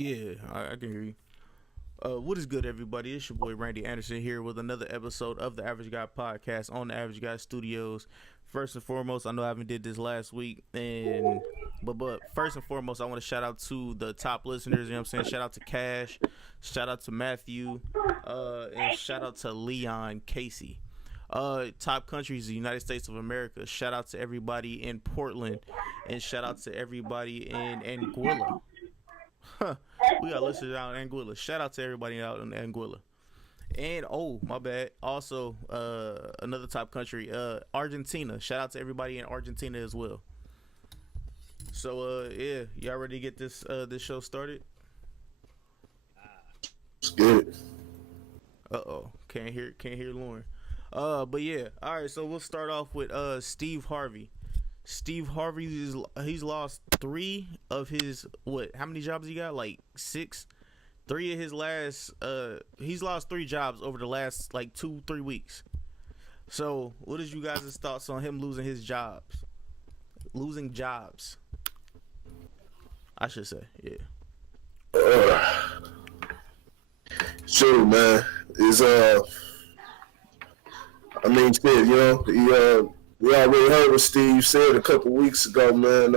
Yeah, I can hear you. What is good, everybody? It's your boy Randy Anderson here with another episode of the Average Guy Podcast on the Average Guy Studios. First and foremost, I know I haven't did this last week, but first and foremost, I want to shout out to the top listeners. You know what I'm saying? Shout out to Cash, shout out to Matthew, and shout out to Leon Casey. Top countries, the United States of America. Shout out to everybody in Portland, and shout out to everybody in Anguilla. Huh. We got listeners out in Anguilla. Shout out to everybody out in Anguilla. And my bad. Also, another top country, Argentina. Shout out to everybody in Argentina as well. So yeah, y'all ready to get this show started? Let's get it. Can't hear Lauren. But yeah, all right. So we'll start off with Steve Harvey. Steve Harvey he's lost 3 of his how many jobs he got? Like 6. 3 of his last he's lost 3 jobs over the last like 2-3 weeks. So what is you guys' thoughts on him losing his jobs? Losing jobs, I should say. Yeah. Sure, man. It's I mean, shit, you know, we already heard what Steve said a couple weeks ago, man.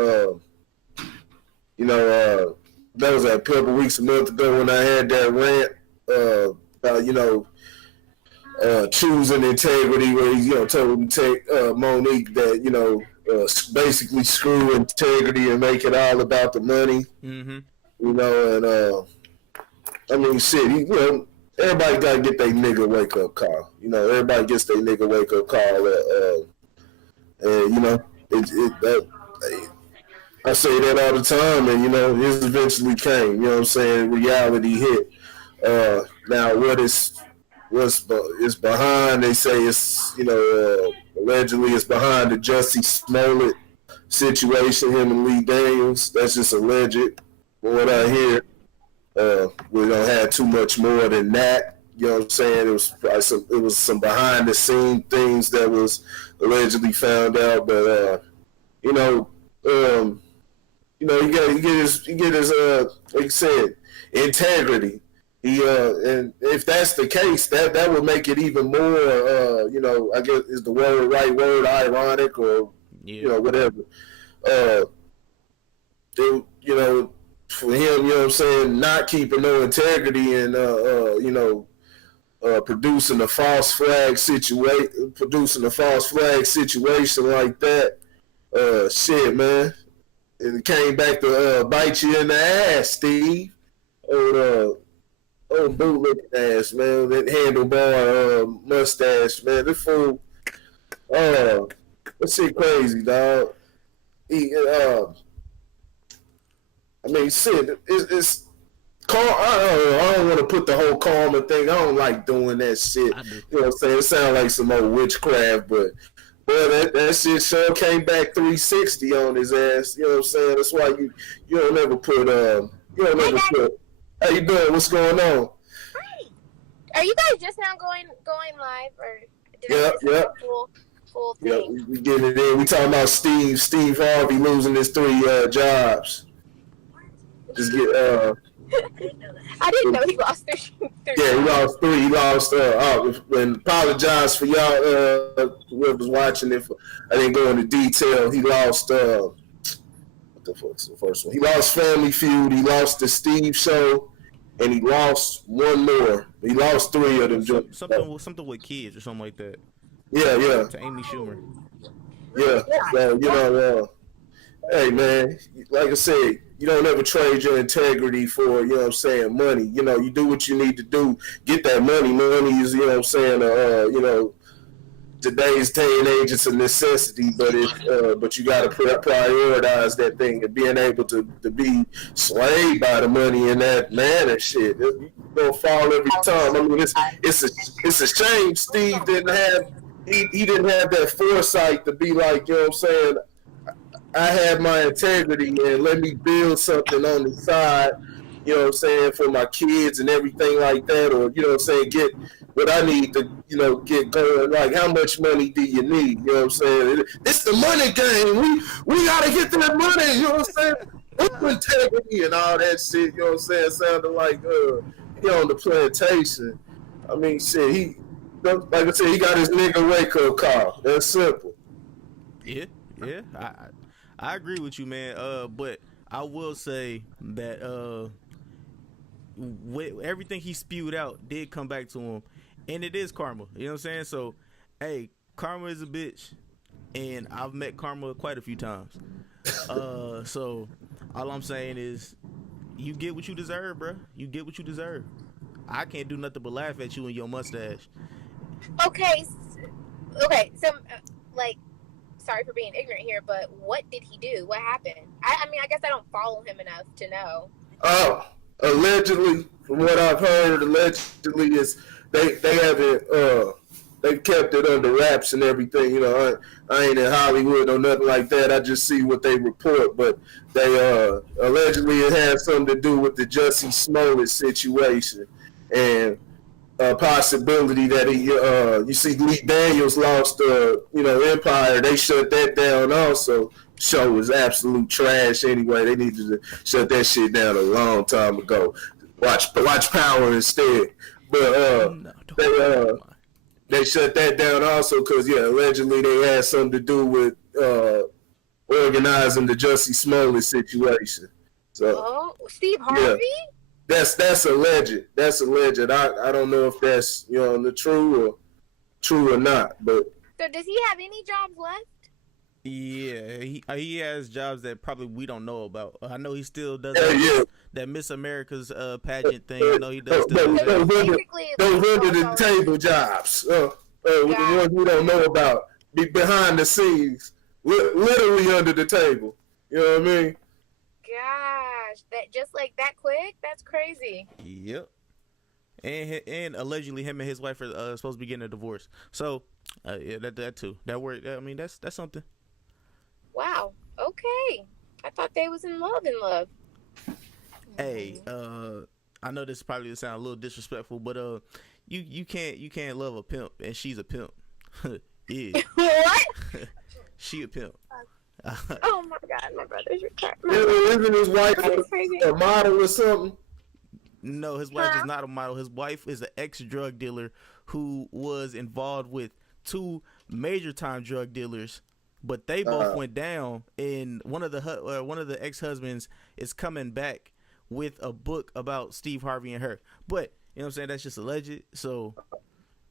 That was a couple weeks, a month ago when I had that rant about, choosing integrity, where he, told Monique that, basically screw integrity and make it all about the money. Mm-hmm. I mean, shit, everybody got to get their nigga wake-up call. Everybody gets their nigga wake-up call I say that all the time, and it eventually came. You know what I'm saying? Reality hit. Now, what's behind? They say it's allegedly it's behind the Jussie Smollett situation. Him and Lee Daniels. That's just alleged. From what I hear, we don't have too much more than that. You know what I'm saying? It was some behind the scene things that was allegedly found out, but he get his like you said, integrity. And if that's the case, that would make it even more I guess is the right word, ironic, or whatever. For him, what I'm saying, not keeping no integrity and producing a false flag situation like that, shit, man. It came back to bite you in the ass, Steve. Old bootlicking ass, man. That handlebar mustache, man. This fool, that shit crazy, dog. I mean, shit, it's calm. I don't want to put the whole karma thing. I don't like doing that shit. You know what I'm saying? It sounds like some old witchcraft, but that shit sure came back 360 on his ass. You know what I'm saying? That's why you don't ever put How you doing? What's going on? Hi. Are you guys just now going live, or did I miss the full thing? Yeah, we getting it in. We talking about Steve Harvey losing his 3 jobs. Just get I didn't know he lost 3. Yeah, he lost 3. He lost and apologize for y'all whoever's watching it. I didn't go into detail. He lost what the fuck's the first one? He lost Family Feud, he lost the Steve Show, and he lost one more. He lost 3 of them. Something with kids or something like that. Yeah. To Amy Schumer. Yeah. So, hey man, like I said, you don't ever trade your integrity for, money. You do what you need to do, get that money. Money is, today's day and age, it's a necessity, but you got to prioritize that thing, and being able to be swayed by the money in that manner, shit, you gonna fall every time. I mean, it's a shame Steve didn't have that foresight to be like, you know what I'm saying, I have my integrity and let me build something on the side, for my kids and everything like that, or, get what I need to, get going. Like, how much money do you need? You know what I'm saying? It's the money game. We got to get that money. You know what I'm saying? integrity and all that shit. You know what I'm saying? Sounded like he on the plantation. I mean, shit. He like I said, he got his nigga wake up call. That's simple. Yeah, yeah. I agree with you, man. But I will say that everything he spewed out did come back to him, and it is karma. You know what I'm saying? So, hey, karma is a bitch, and I've met karma quite a few times. So all I'm saying is, you get what you deserve, bro. You get what you deserve. I can't do nothing but laugh at you and your mustache. Okay, so like, sorry for being ignorant here, but what did he do? What happened? I mean, I guess I don't follow him enough to know. Oh, allegedly, from what I've heard, allegedly is they haven't they've kept it under wraps and everything. You know, I ain't in Hollywood or nothing like that. I just see what they report, but they allegedly it had something to do with the Jussie Smollett situation and a possibility that he you see Lee Daniels lost Empire. They shut that down also. Show was absolute trash anyway. They needed to shut that shit down a long time ago. Watch Power instead. But they shut that down also because allegedly they had something to do with organizing the Jussie Smollett situation. So Steve Harvey? That's alleged. That's alleged. I don't know if that's the true or not. But so does he have any jobs left? Yeah, he has jobs that probably we don't know about. I know he still does that Miss America's pageant thing. I know he does still do that. Those under the table jobs, the ones we don't know about, be behind the scenes, literally under the table. You know what I mean? Gosh, that just like that quick? That's crazy. Yep. And allegedly him and his wife are supposed to be getting a divorce. So that too. That word. I mean, that's something. Wow. Okay. I thought they was in love. Hey, I know this probably sound a little disrespectful, but you can't love a pimp and she's a pimp. Yeah. What? She a pimp. Oh my God, my brother's retired. Isn't his wife a model or something? No, his wife is not a model. His wife is an ex-drug dealer who was involved with 2 major time drug dealers. But they both went down, and one of the ex-husbands is coming back with a book about Steve Harvey and her. But you know what I'm saying? That's just alleged. So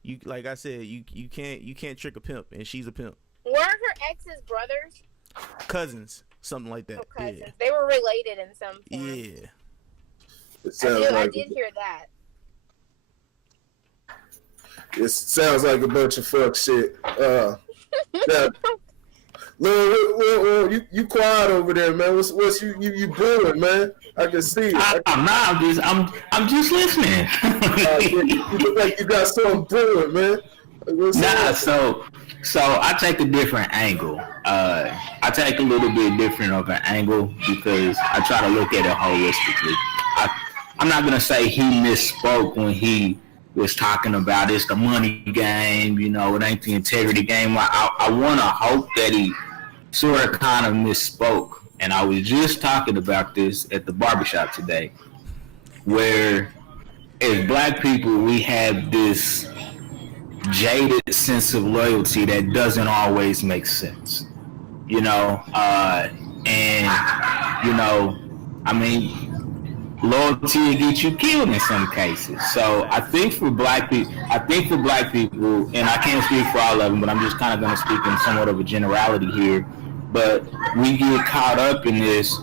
you, like I said, you can't trick a pimp, and she's a pimp. Were her ex's brothers? Cousins, something like that. Oh, cousins. Yeah. They were related in some form. Yeah. I did hear that. It sounds like a bunch of fuck shit. Well, you quiet over there, man. What's you brewing, man? I can see it. I'm just listening. You look like you got something brewing, man. So I take a different angle. I take a little bit different of an angle because I try to look at it holistically. I'm not gonna say he misspoke when he was talking about it's the money game, it ain't the integrity game. I want to hope that he sort of kind of misspoke. And I was just talking about this at the barbershop today, where as black people, we have this jaded sense of loyalty that doesn't always make sense, loyalty will get you killed in some cases. So I think for black people, and I can't speak for all of them, but I'm just kind of going to speak in somewhat of a generality here. But we get caught up in this,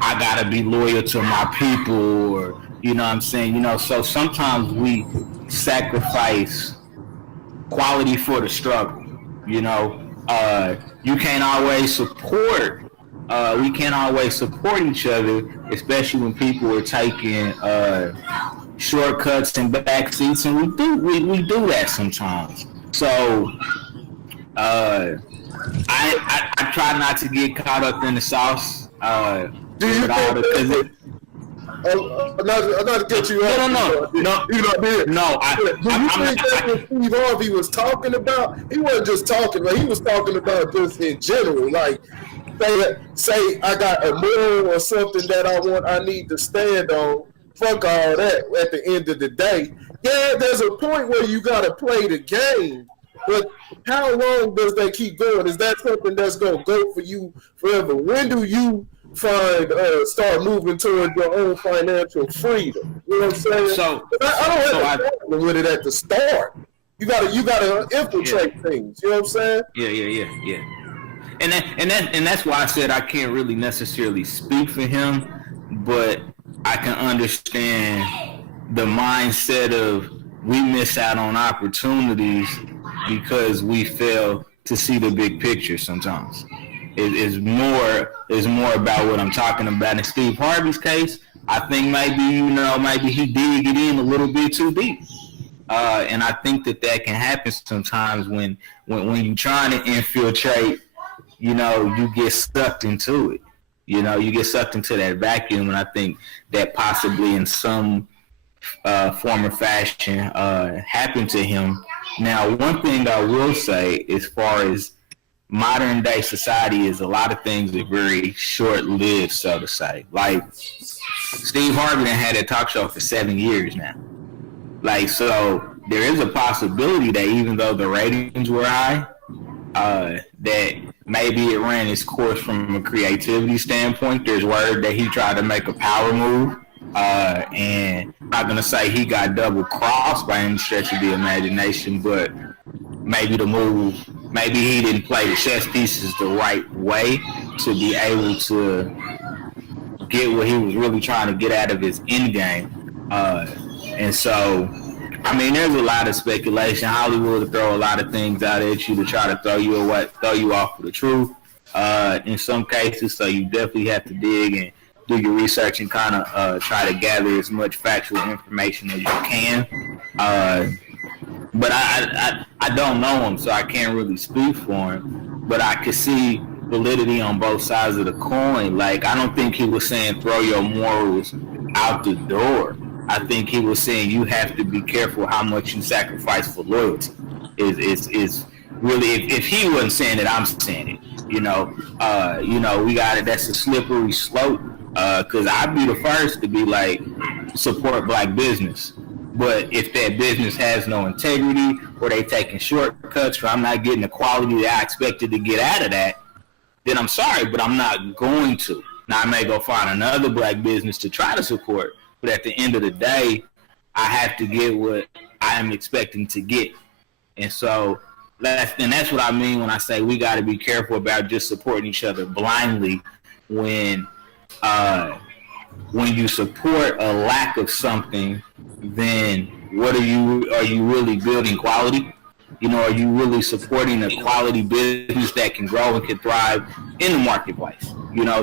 I got to be loyal to my people, or, what I'm saying? So sometimes we sacrifice quality for the struggle. You can't always support. We can't always support each other, especially when people are taking shortcuts and back seats, and we do that sometimes. So I try not to get caught up in the sauce. Do you think I'm not to get you off. No. You know what I mean? No, Do you think that's what Steve Harvey was talking about? He wasn't just talking, he was talking about this in general. Like say I got a moral or something that I need to stand on. Fuck all that. At the end of the day, yeah, there's a point where you gotta play the game, but how long does that keep going? Is that something that's gonna go for you forever? When do you start moving toward your own financial freedom? You know what I'm saying? So I don't have a problem with it at the start. You gotta infiltrate things. You know what I'm saying? Yeah. And that's why I said I can't really necessarily speak for him, but I can understand the mindset of we miss out on opportunities because we fail to see the big picture sometimes. It's more about what I'm talking about. In Steve Harvey's case, I think maybe he did get in a little bit too deep. And I think that can happen sometimes when you're trying to infiltrate, you get sucked into it. You get sucked into that vacuum, and I think that possibly in some form or fashion happened to him. Now, one thing I will say as far as modern day society is a lot of things are very short-lived, so to say. Like, Steve Harvey had a talk show for 7 years now. Like, so there is a possibility that even though the ratings were high, that maybe it ran its course from a creativity standpoint. There's word that he tried to make a power move, and I'm not going to say he got double-crossed by any stretch of the imagination, but maybe maybe he didn't play the chess pieces the right way to be able to get what he was really trying to get out of his end game. And so, I mean, there's a lot of speculation. Hollywood will throw a lot of things out at you to try to throw you off of the truth. In some cases, so you definitely have to dig and do your research and kind of try to gather as much factual information as you can. But I don't know him, so I can't really speak for him. But I could see validity on both sides of the coin. Like, I don't think he was saying throw your morals out the door. I think he was saying you have to be careful how much you sacrifice for loyalty. Is really, if he wasn't saying it, I'm saying it. We got it. That's a slippery slope. Because I'd be the first to be like, support black business. But if that business has no integrity, or they taking shortcuts, or I'm not getting the quality that I expected to get out of that, then I'm sorry, but I'm not going to. Now, I may go find another black business to try to support, but at the end of the day, I have to get what I am expecting to get. And so that's what I mean when I say we got to be careful about just supporting each other blindly when you support a lack of something, then are you really building quality? Are you really supporting a quality business that can grow and can thrive in the marketplace?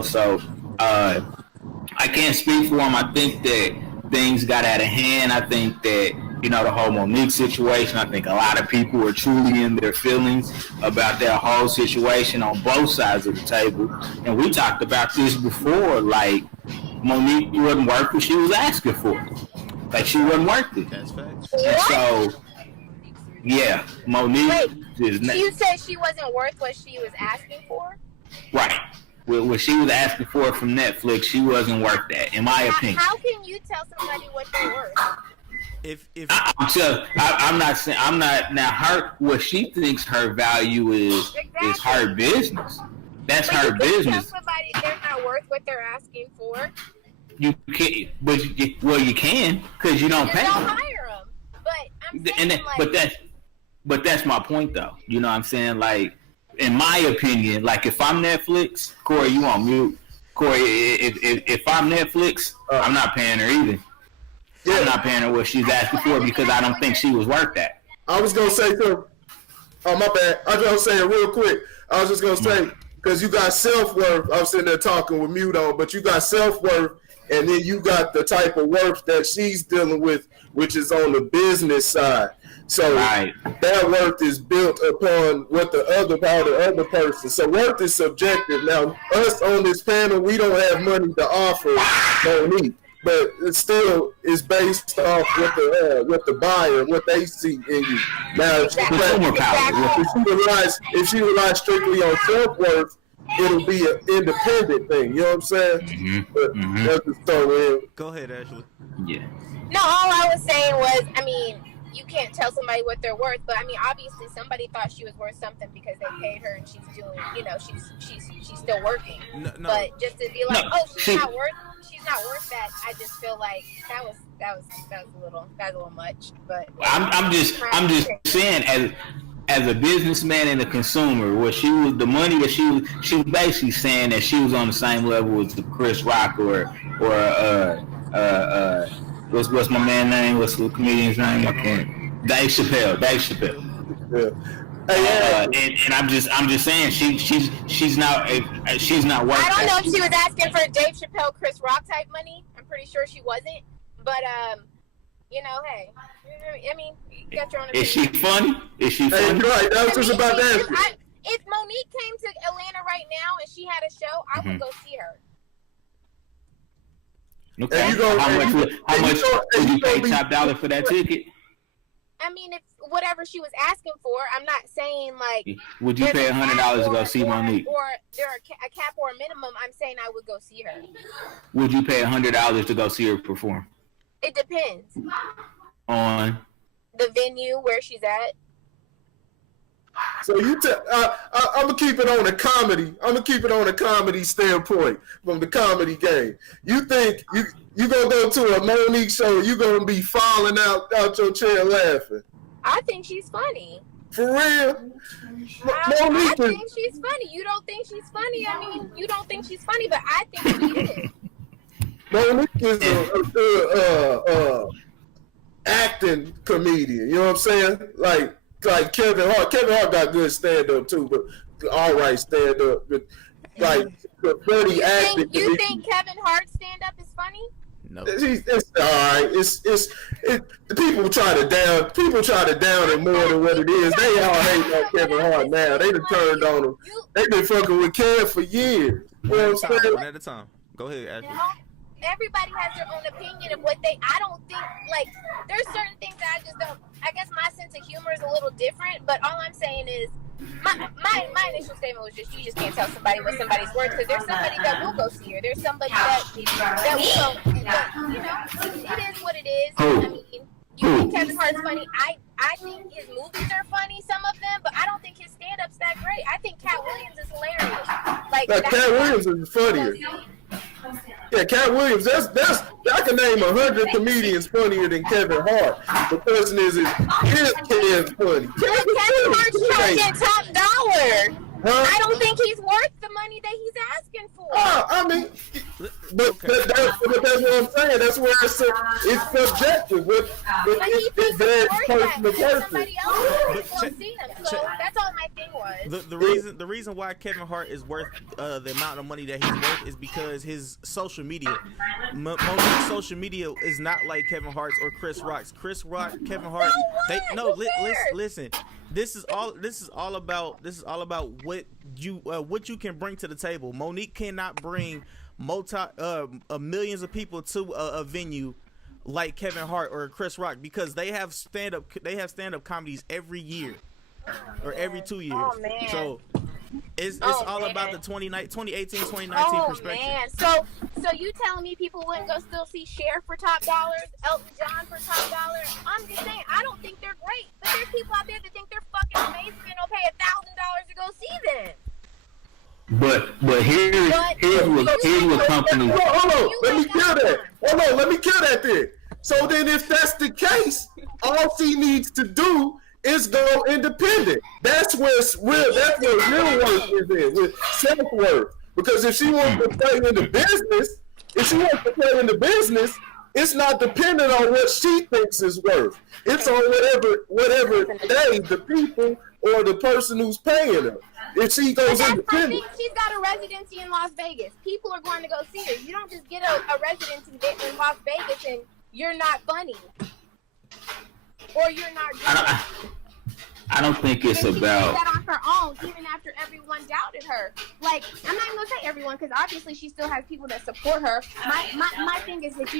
So I can't speak for him. I think that things got out of hand. I think that, the whole Monique situation, I think a lot of people are truly in their feelings about that whole situation on both sides of the table. And we talked about this before, like, Monique wasn't worth what she was asking for. Like, she wasn't worth it. That's facts. And so, yeah, Monique is not. You said she wasn't worth what she was asking for? Right. What she was asking for from Netflix, she wasn't worth that, in my opinion. How can you tell somebody what they're worth? I'm not now. What she thinks her value is her business. That's her business. Tell somebody they're not worth what they're asking for. You can't, you can, because you don't pay them. Don't hire them. But I'm saying, but that's my point, though. You know what I'm saying? Like, in my opinion, like, if I'm Netflix, Corey, you on mute. Corey, if I'm Netflix, I'm not paying her either. Yeah. I'm not paying her what she's asking for because I don't think she was worth that. I was gonna say to, oh my bad. I was gonna say it real quick. I was just gonna say, because you got self-worth. I was sitting there talking with mute on, but you got self-worth, and then you got the type of worth that she's dealing with, which is on the business side. So that worth is built upon what the other person. So worth is subjective. Now, us on this panel, we don't have money to offer Monique, but it still is based off what the buyer, what they see in you. Now, if she relies strictly on self-worth, it'll be an independent thing. You know what I'm saying? But that's just throw in. Go ahead, Ashley. Yeah. No, all I was saying was, I mean, you can't tell somebody what they're worth, but I mean, obviously somebody thought she was worth something because they paid her and she's doing, you know, she's still working. No. But just to be like, she's not worth that. I just feel like that was a little much. But I'm just saying, as a businessman and a consumer, what she was, the money that she was basically saying that she was on the same level as Chris Rock or what's my man's name? What's the comedian's name? I can't. Dave Chappelle. Yeah. And I'm just saying she's not worth. I don't know if she was asking for Dave Chappelle, Chris Rock type money. I'm pretty sure she wasn't. But you know, hey, I mean, you got your own opinion. Is she funny? Hey, right. That was just about that. If Monique came to Atlanta right now and she had a show, I would go see her. Okay. How much would you pay top dollar for that ticket? I mean, if whatever she was asking for, I'm not saying like. Would you pay $100 to go see Monique? Or there a cap or a minimum? I'm saying I would go see her. Would you pay $100 to go see her perform? It depends. On the venue where she's at. So I'm gonna keep it on a comedy. I'm gonna keep it on a comedy standpoint from the comedy game. You think you gonna go to a Monique show? You gonna be falling out your chair laughing? I think she's funny. For real? I think she's funny. You don't think she's funny? I mean, you don't think she's funny, but I think she is. Monique is a acting comedian. You know what I'm saying? Like Kevin Hart. Kevin Hart got good stand up too, but all right stand up. But like funny acting. You think Kevin Hart's stand up is funny? No. It's all right. People try to down it more than what it is. They all hate on Kevin Hart now. They done turned on him. They've been fucking with Kev for years. You know what I'm saying? One at a time. Go ahead, Ashley. Everybody has their own opinion of what I don't think, like, there's certain things that I just don't, I guess my sense of humor is a little different, but all I'm saying is, my initial statement was just, you just can't tell somebody what somebody's worth, because there's somebody that will go see her, there's somebody that will, you know, it is what it is. I mean, you think Kevin Hart's funny, I think his movies are funny, some of them, but I don't think his stand-up's that great. I think Cat Williams is hilarious. Like, Cat Williams is funnier. Yeah, Cat Williams. That's I can name 100 comedians funnier than Kevin Hart. The question is Kevin funny? Kevin Hart's trying to get top dollar. Huh? I don't think he's worth the money that he's asking for. I mean, but that's what I'm saying. That's where it's subjective. It's bad person to person. Somebody else is going to see him. So that's all my thing was. The reason why Kevin Hart is worth the amount of money that he's worth is because his social media. Monique's social media is not like Kevin Hart's or Chris Rock's. Chris Rock, Kevin Hart. Listen. This is all about what you can bring to the table. Monique cannot bring millions of people to a venue like Kevin Hart or Chris Rock because they have stand up comedies every year or every 2 years. Oh, man. So it's all about the 2018-2019 perspective. Man. So you telling me people wouldn't go still see Cher for top dollars, Elton John for top dollar? I'm just saying, I don't think they're great, but there's people out there that think they're fucking amazing and they'll pay $1,000 to go see them. But here's what companies. Hold on, let me kill that thing. So then, if that's the case, all she needs to do is go independent. That's where real worth is in, with self-worth. Because if she wants to play in the business, it's not dependent on what she thinks is worth. It's on whatever they, the people, or the person who's paying her. If she goes independent. She's got a residency in Las Vegas. People are going to go see her. You don't just get a residency in Las Vegas and you're not funny. Or you're not good. I don't think it's about. She did that on her own, even after everyone doubted her. Like, I'm not even gonna say everyone, because obviously she still has people that support her. My thing is that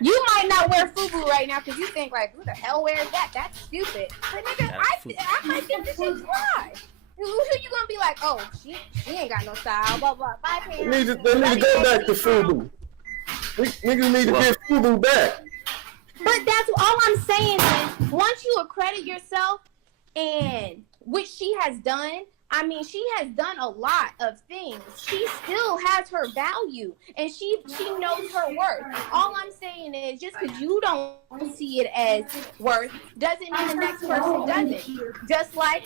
you might not wear FUBU right now because you think like, who the hell wears that? That's stupid. But nigga, I might think this is dry. Who you gonna be like? Oh, she ain't got no style. Blah blah. Bye, They Pam. need to go back to FUBU. Niggas need to get FUBU back. But that's all I'm saying is, once you accredit yourself, and which she has done. I mean, she has done a lot of things. She still has her value, and she knows her worth. All I'm saying is, just because you don't see it as worth, doesn't mean the next person doesn't. Just like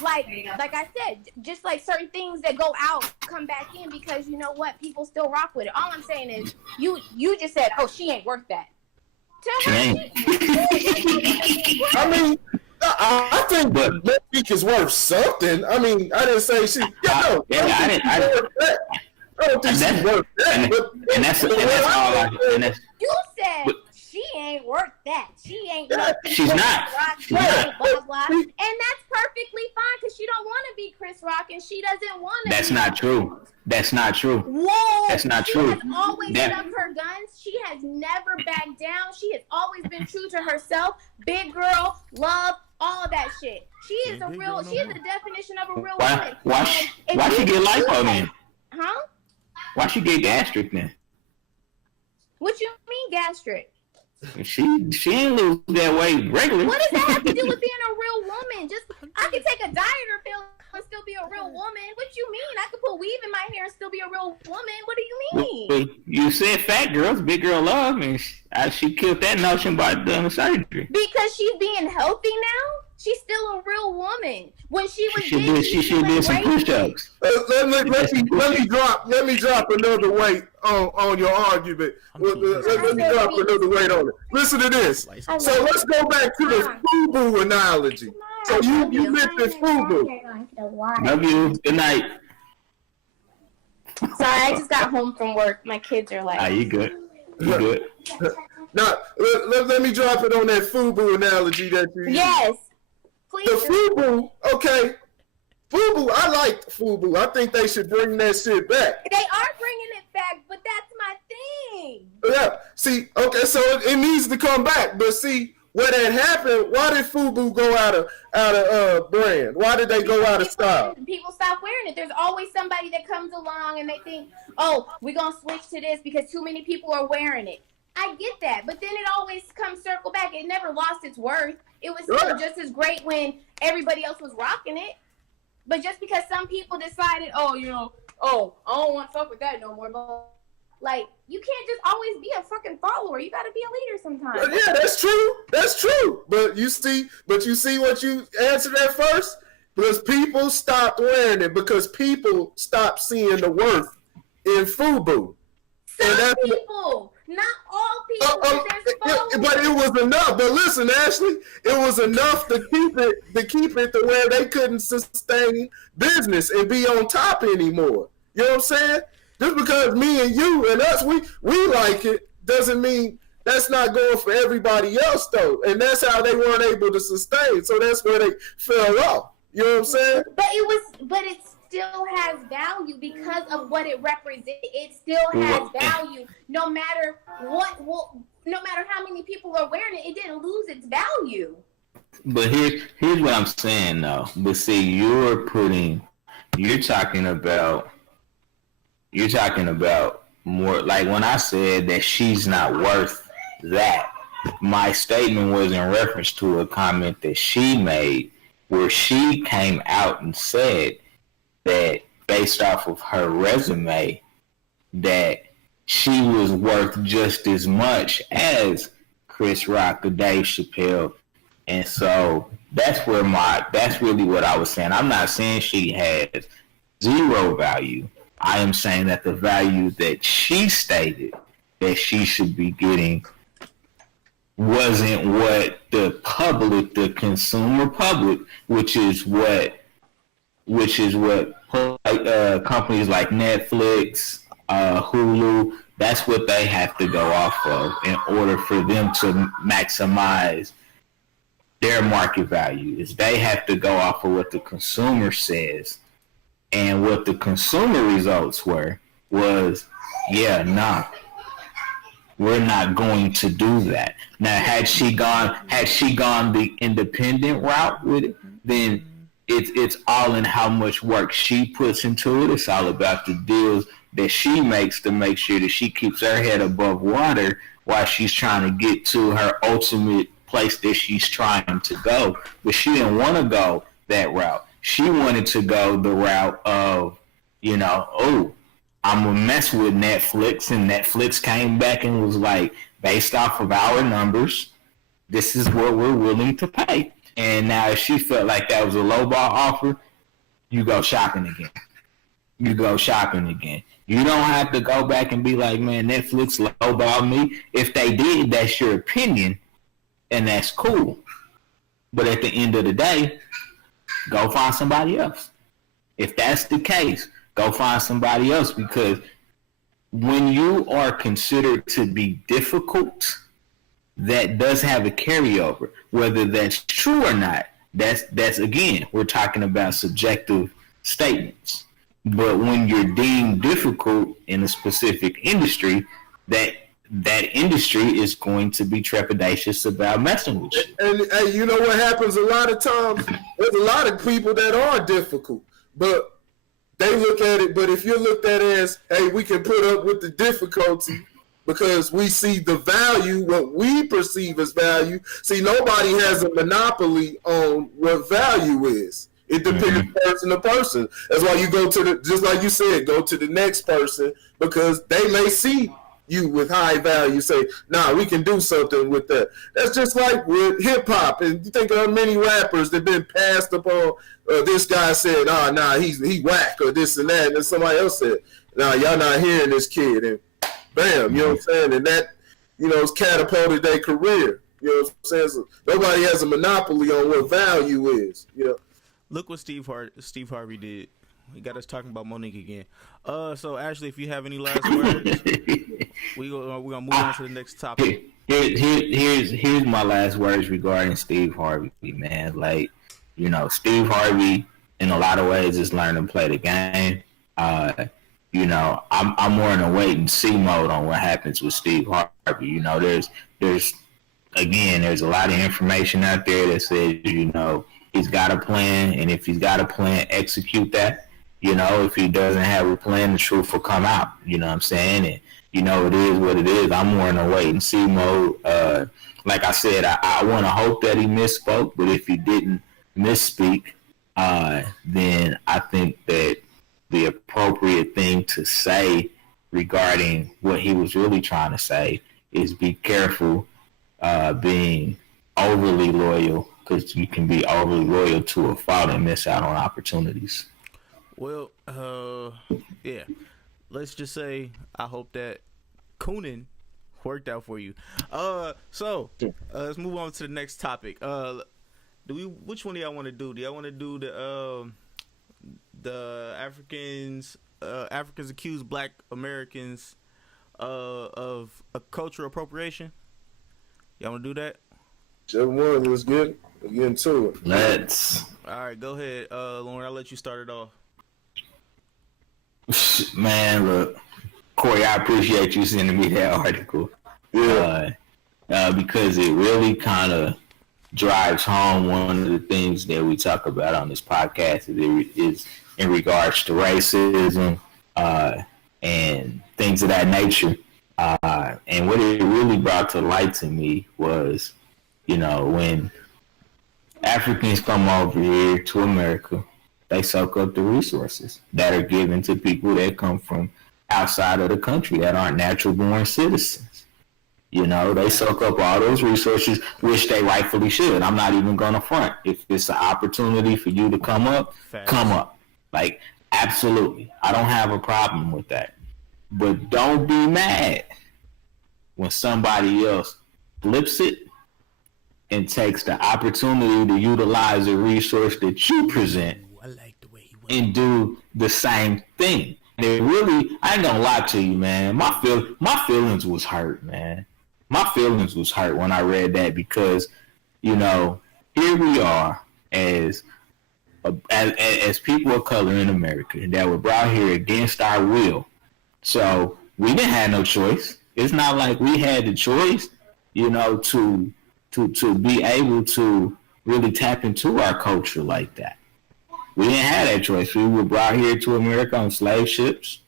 I said, just like certain things that go out come back in because you know what, people still rock with it. All I'm saying is, you just said, oh, she ain't worth that. Tell her I mean, I think that week is worth something. I mean, I didn't say she. I don't think she's worth that. And that's all I. You said she ain't worth that. She ain't. She's not. Blah, blah. And that's perfectly fine because she don't want to be Chris Rock and she doesn't want to. That's not true. That's not true. Whoa. That's not true. She has always stuck her guns. She has never backed down. She has always been true to herself. Big girl, love, all of that shit. She is a real. She is the definition of a real woman. Why she get lipo then? Huh? Why she get gastric then? What you mean gastric? She ain't lose that weight regularly. What does that have to do with being a real woman? Just I can take a dieter pill and still be a real woman. What you mean? I could put weave in my hair and still be a real woman. What do you mean? Well, you said fat girls, big girl love, and she killed that notion by doing the surgery. Because she's being healthy now. She's still a real woman. When she was she should do some push-ups. Let me drop another weight on your argument. Let me drop another weight on it. Listen to this. So let's go back to the FUBU analogy. So you mentioned FUBU. Love you. Good night. Sorry, I just got home from work. My kids are like. You good? You good? Now let me drop it on that FUBU analogy that you used. Yes. Please. The FUBU, okay. FUBU, I like FUBU. I think they should bring that shit back. They are bringing it back, but that's my thing. Yeah. See, okay, so it needs to come back. But see, when that happened, why did FUBU go out of brand? Why did they go out of style? People stop wearing it. There's always somebody that comes along and they think, oh, we're going to switch to this because too many people are wearing it. I get that, but then it always comes circle back. It never lost its worth. It was still just as great when everybody else was rocking it. But just because some people decided, I don't want to fuck with that no more. But, like, you can't just always be a fucking follower. You got to be a leader sometimes. Yeah, that's true. That's true. But you see what you answered at first? Because people stopped wearing it because people stopped seeing the worth in FUBU. Some people. Not all people. But it was enough. But listen, Ashley, it was enough to keep it to where they couldn't sustain business and be on top anymore. You know what I'm saying? Just because me and you and us, we like it, doesn't mean that's not going for everybody else though. And that's how they weren't able to sustain. So that's where they fell off. You know what I'm saying? But it still has value because of what it represents. It still has value, no matter no matter how many people are wearing it. It didn't lose its value. But here's what I'm saying though. But see, you're talking about more like when I said that she's not worth that. My statement was in reference to a comment that she made where she came out and said that based off of her resume that she was worth just as much as Chris Rock or Dave Chappelle. And so that's really what I was saying. I'm not saying she has zero value. I am saying that the value that she stated that she should be getting wasn't what the public, the consumer public, which is what companies like Netflix, Hulu, that's what they have to go off of in order for them to maximize their market value. Is they have to go off of what the consumer says, and what the consumer results was, we're not going to do that. Now, had she gone the independent route with it, then it's all in how much work she puts into it. It's all about the deals that she makes to make sure that she keeps her head above water while she's trying to get to her ultimate place that she's trying to go. But she didn't want to go that route. She wanted to go the route of, oh, I'm going to mess with Netflix. And Netflix came back and was like, based off of our numbers, this is what we're willing to pay. And now if she felt like that was a lowball offer, you go shopping again. You don't have to go back and be like, man, Netflix lowballed me. If they did, that's your opinion, and that's cool. But at the end of the day, go find somebody else. If that's the case, go find somebody else, because when you are considered to be difficult, that does have a carryover. Whether that's true or not, that's again, we're talking about subjective statements. But when you're deemed difficult in a specific industry, that industry is going to be trepidatious about messing with you. And you know what happens a lot of times? There's a lot of people that are difficult, but they look at it. But if you're looked at as, hey, we can put up with the difficulty because we see the value, what we perceive as value. See, nobody has a monopoly on what value is. It depends person to person. That's why you go to just like you said, go to the next person, because they may see you with high value, say, nah, we can do something with that. That's just like with hip hop. And you think of many rappers that been passed upon. This guy said, he whack, or this and that. And then somebody else said, nah, y'all not hearing this kid. And bam, you know what I'm saying? And that, it's catapulted their career. You know what I'm saying? So nobody has a monopoly on what value is, Look what Steve Harvey did. He got us talking about Monique again. So Ashley, if you have any last words, we're gonna move on to the next topic. Here's my last words regarding Steve Harvey, man. Like, Steve Harvey in a lot of ways is learning to play the game. I'm more in a wait and see mode on what happens with Steve Harvey. There's a lot of information out there that says, he's got a plan, and if he's got a plan, execute that. If he doesn't have a plan, the truth will come out. You know what I'm saying? And, it is what it is. I'm more in a wait and see mode. Like I said, I want to hope that he misspoke, but if he didn't misspeak, then I think that the appropriate thing to say regarding what he was really trying to say is be careful being overly loyal, because you can be overly loyal to a fault and miss out on opportunities. Well, yeah. Let's just say I hope that Coonan worked out for you. So let's move on to the next topic. Which one do y'all want to do? Do y'all want to do the Africans accused Black Americans of a cultural appropriation? Y'all want to do that? Whichever one was good. We'll get into it. Let's. All right, go ahead, Lauren. I'll let you start it off. Man, look, Corey, I appreciate you sending me that article. Yeah. Because it really kind of drives home one of the things that we talk about on this podcast is in regards to racism and things of that nature. And what it really brought to light to me was, when Africans come over here to America, they soak up the resources that are given to people that come from outside of the country that aren't natural-born citizens. They soak up all those resources, which they rightfully should. I'm not even going to front. If it's an opportunity for you to come up, come up. Like, absolutely. I don't have a problem with that. But don't be mad when somebody else flips it and takes the opportunity to utilize a resource that you present and do the same thing. It really, I ain't gonna lie to you, man. My feelings was hurt, man. My feelings was hurt when I read that, because, here we are as people of color in America that were brought here against our will. So we didn't have no choice. It's not like we had the choice, to be able to really tap into our culture like that. we didn't have that choice. We were brought here to America on slave ships,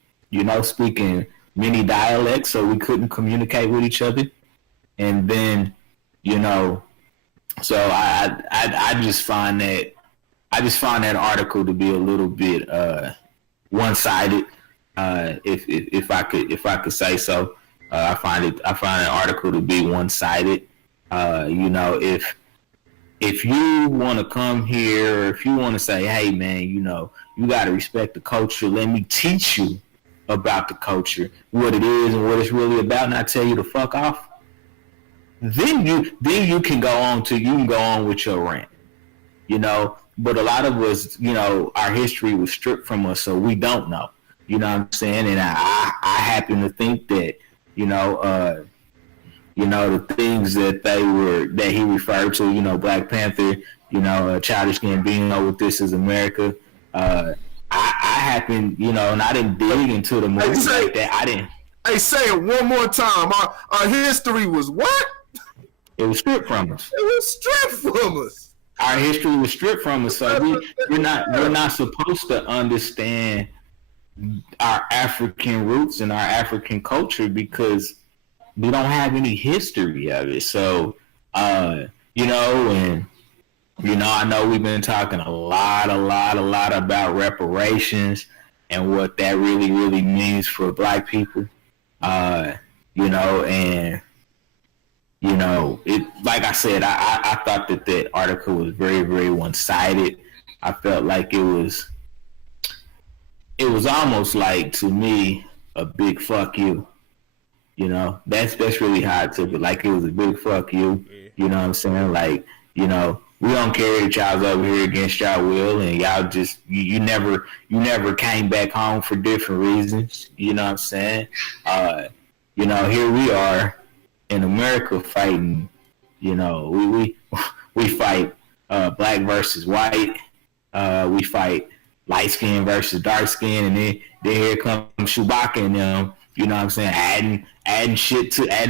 speaking many dialects, so we couldn't communicate with each other. And then, so I just find that article to be a little bit one-sided. If I could say so, I find an article to be one-sided. If you want to come here, if you want to say, hey man, you got to respect the culture. Let me teach you about the culture, what it is and what it's really about, and I tell you to fuck off. Then you can go on with your rant, But a lot of us, our history was stripped from us, so we don't know. You know what I'm saying? And I happen to think that, the things that he referred to, Black Panther, Childish Gambino with This Is America. I happen, and I didn't dig into the movie like that. I didn't. Hey, say it one more time. Our history was what? It was stripped from us. It was stripped from us. Our history was stripped from us, so we're not supposed to understand our African roots and our African culture because we don't have any history of it. So, I know we've been talking a lot about reparations and what that really, really means for Black people. It, like I said, I thought that article was very, very one-sided. I felt like it was almost like, to me, a big fuck you. That's really how I took it. Like it was a big fuck you. You know what I'm saying? Like, we don't care that y'all's over here against y'all will, and y'all just you never came back home for different reasons. You know what I'm saying? Here we are in America fighting. We fight black versus white. We fight light skin versus dark skin, and then here comes Chewbacca and them. You know what I'm saying? Adding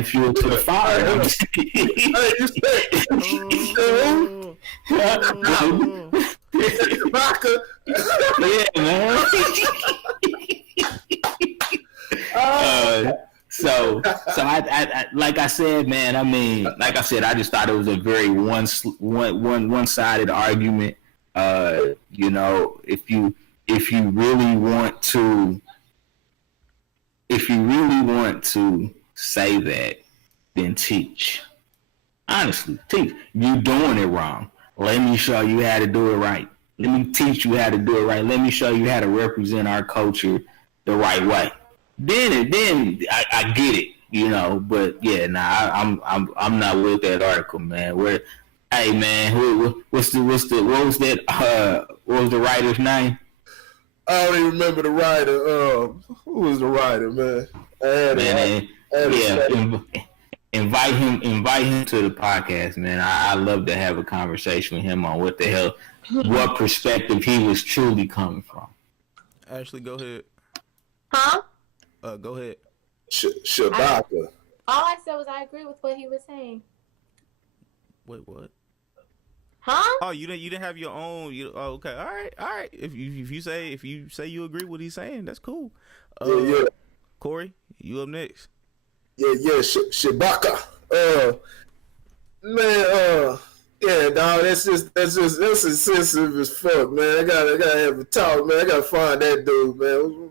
fuel to the fire. Yeah, man. So I like I said, man. I mean, like I said, I just thought it was a very one-sided argument. If you really want to say that, then teach. Honestly, teach. You doing it wrong. Let me show you how to do it right. Let me teach you how to do it right. Let me show you how to represent our culture the right way. Then I get it, But yeah, I'm not with that article, man. Hey, man, what was the writer's name? I don't even remember the writer. Who was the writer, man? Invite him to the podcast, man. I love to have a conversation with him on what perspective he was truly coming from. Ashley, go ahead. Huh? Go ahead. Shabaka. All I said was I agree with what he was saying. Wait, what? Huh? Oh, you didn't have your own. Okay, all right. If you say you agree with what he's saying, that's cool. Yeah. Corey, you up next? Yeah. Shabaka. Yeah, dog. That's insensitive as fuck, man. I gotta have a talk, man. I gotta find that dude, man.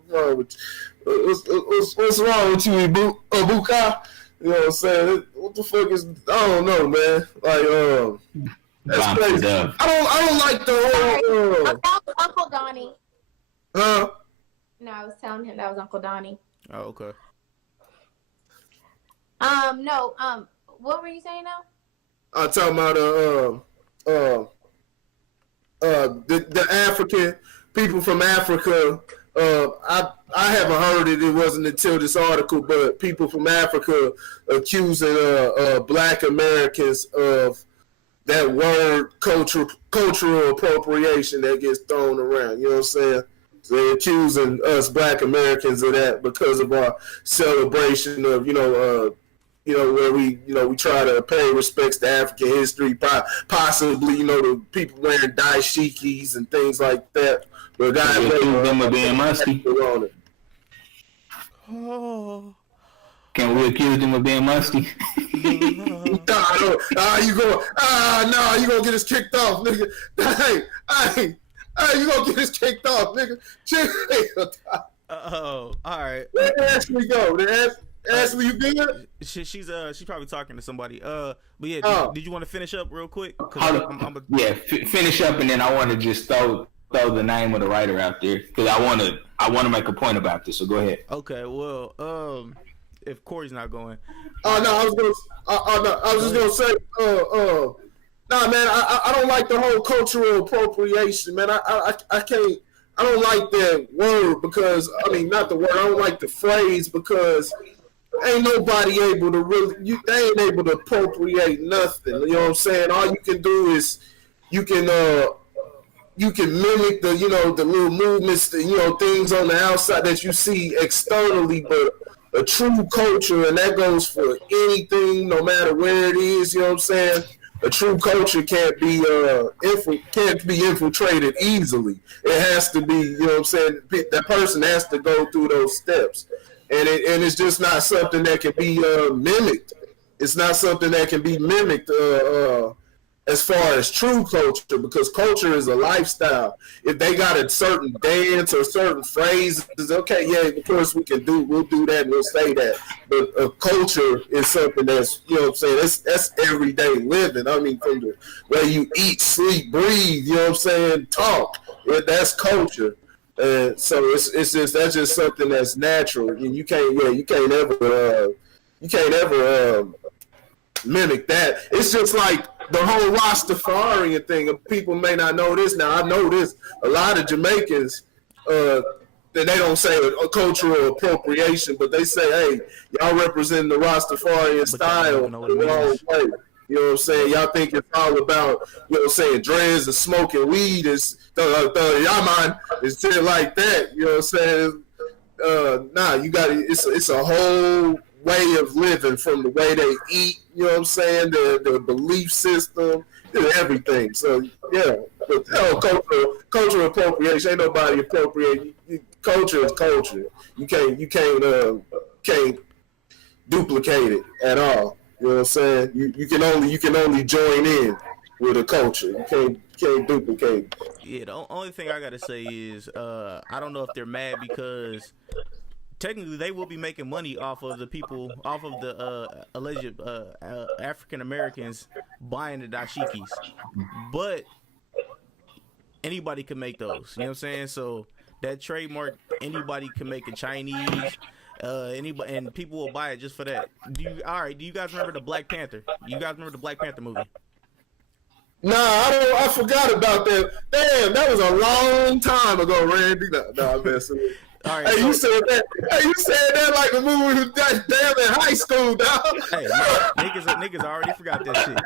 What's wrong with you, Ibuka? You know what I'm saying? What the fuck is? I don't know, man. Like, that's crazy. I don't like the whole. That was Uncle Donnie. Huh? No, I was telling him that was Uncle Donnie. Oh, okay. No. What were you saying now? I'm talking about the African people from Africa. I haven't heard it. It wasn't until this article, but people from Africa accusing Black Americans of that word cultural appropriation that gets thrown around. You know what I'm saying? So they're accusing us Black Americans of that because of our celebration of where we try to pay respects to African history, possibly, the people wearing dashikis and things like that. But guys, them of being musty. Oh. Can we accuse them of being musty? You gonna get us kicked off, nigga. Hey, you gonna get us kicked off, nigga. Oh, all right. Where Ashley go? Ashley, you good? She's probably talking to somebody. But yeah, did you want to finish up real quick? Finish up, and then I want to just throw the name of the writer out there because I want to make a point about this. So go ahead. Okay. Well, if Corey's not going. I was just gonna say. Nah, man, I don't like the whole cultural appropriation, man. I can't. I don't like that word because not the word. I don't like the phrase because ain't nobody able to they ain't able to appropriate nothing. You know what I'm saying? All you can do is you can mimic the the little movements, things on the outside that you see externally, but a true culture, and that goes for anything, no matter where it is. You know what I'm saying? A true culture can't be infiltrated easily. It has to be, you know what I'm saying? That person has to go through those steps, and it's just not something that can be mimicked. It's not something that can be mimicked as far as true culture, because culture is a lifestyle. If they got a certain dance or certain phrases, okay, yeah, of course we'll do that and we'll say that. But a culture is something that's, you know what I'm saying, that's everyday living. From the way you eat, sleep, breathe, you know what I'm saying, talk. That's culture. So it's just, that's just something that's natural. And you can't ever mimic that. It's just like the whole Rastafarian thing. People may not know this. Now I know this. A lot of Jamaicans, that they don't say a cultural appropriation, but they say, "Hey, y'all represent the Rastafarian style the wrong way." You know what I'm saying? Y'all think it's all about, you know what I'm saying, dreads and smoking weed is y'all mind is shit like that. You know what I'm saying? You got it's a whole way of living, from the way they eat, you know what I'm saying, the belief system, everything. So yeah, but cultural appropriation, ain't nobody appropriate. Culture is culture. You can't duplicate it at all. You know what I'm saying? You can only join in with a culture. You can't duplicate it. Yeah, the only thing I gotta say is I don't know if they're mad because technically they will be making money off of the alleged African Americans buying the dashikis, but anybody can make those. You know what I'm saying? So that trademark, anybody can make a Chinese. Anybody, and people will buy it just for that. Do you guys remember the Black Panther? You guys remember the Black Panther movie? Nah, I forgot about that. Damn, that was a long time ago, Randy. No, I'm messing with you. All right, you said that like the movie was damn in high school, dog. Hey, niggas already forgot that shit.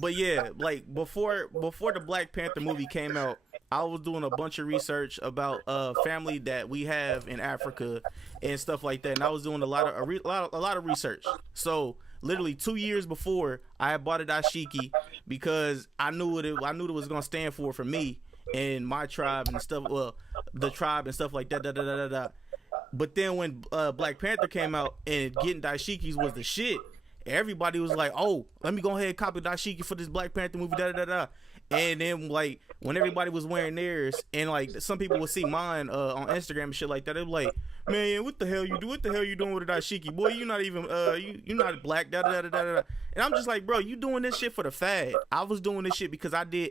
But yeah, like before the Black Panther movie came out, I was doing a bunch of research about family that we have in Africa and stuff like that, and I was doing a lot of research. So literally 2 years before, I had bought a dashiki because I knew what it was gonna stand for me and my tribe and stuff. Well, the tribe and stuff like that. But then when Black Panther came out and getting dashikis was the shit, everybody was like, "Oh, let me go ahead and copy dashiki for this Black Panther movie." And then like when everybody was wearing theirs, and like some people would see mine on Instagram and shit like that, they were like, "Man, what the hell you do? What the hell you doing with a dashiki, boy? You not even you not black." And I'm just like, bro, you doing this shit for the fad. I was doing this shit because I did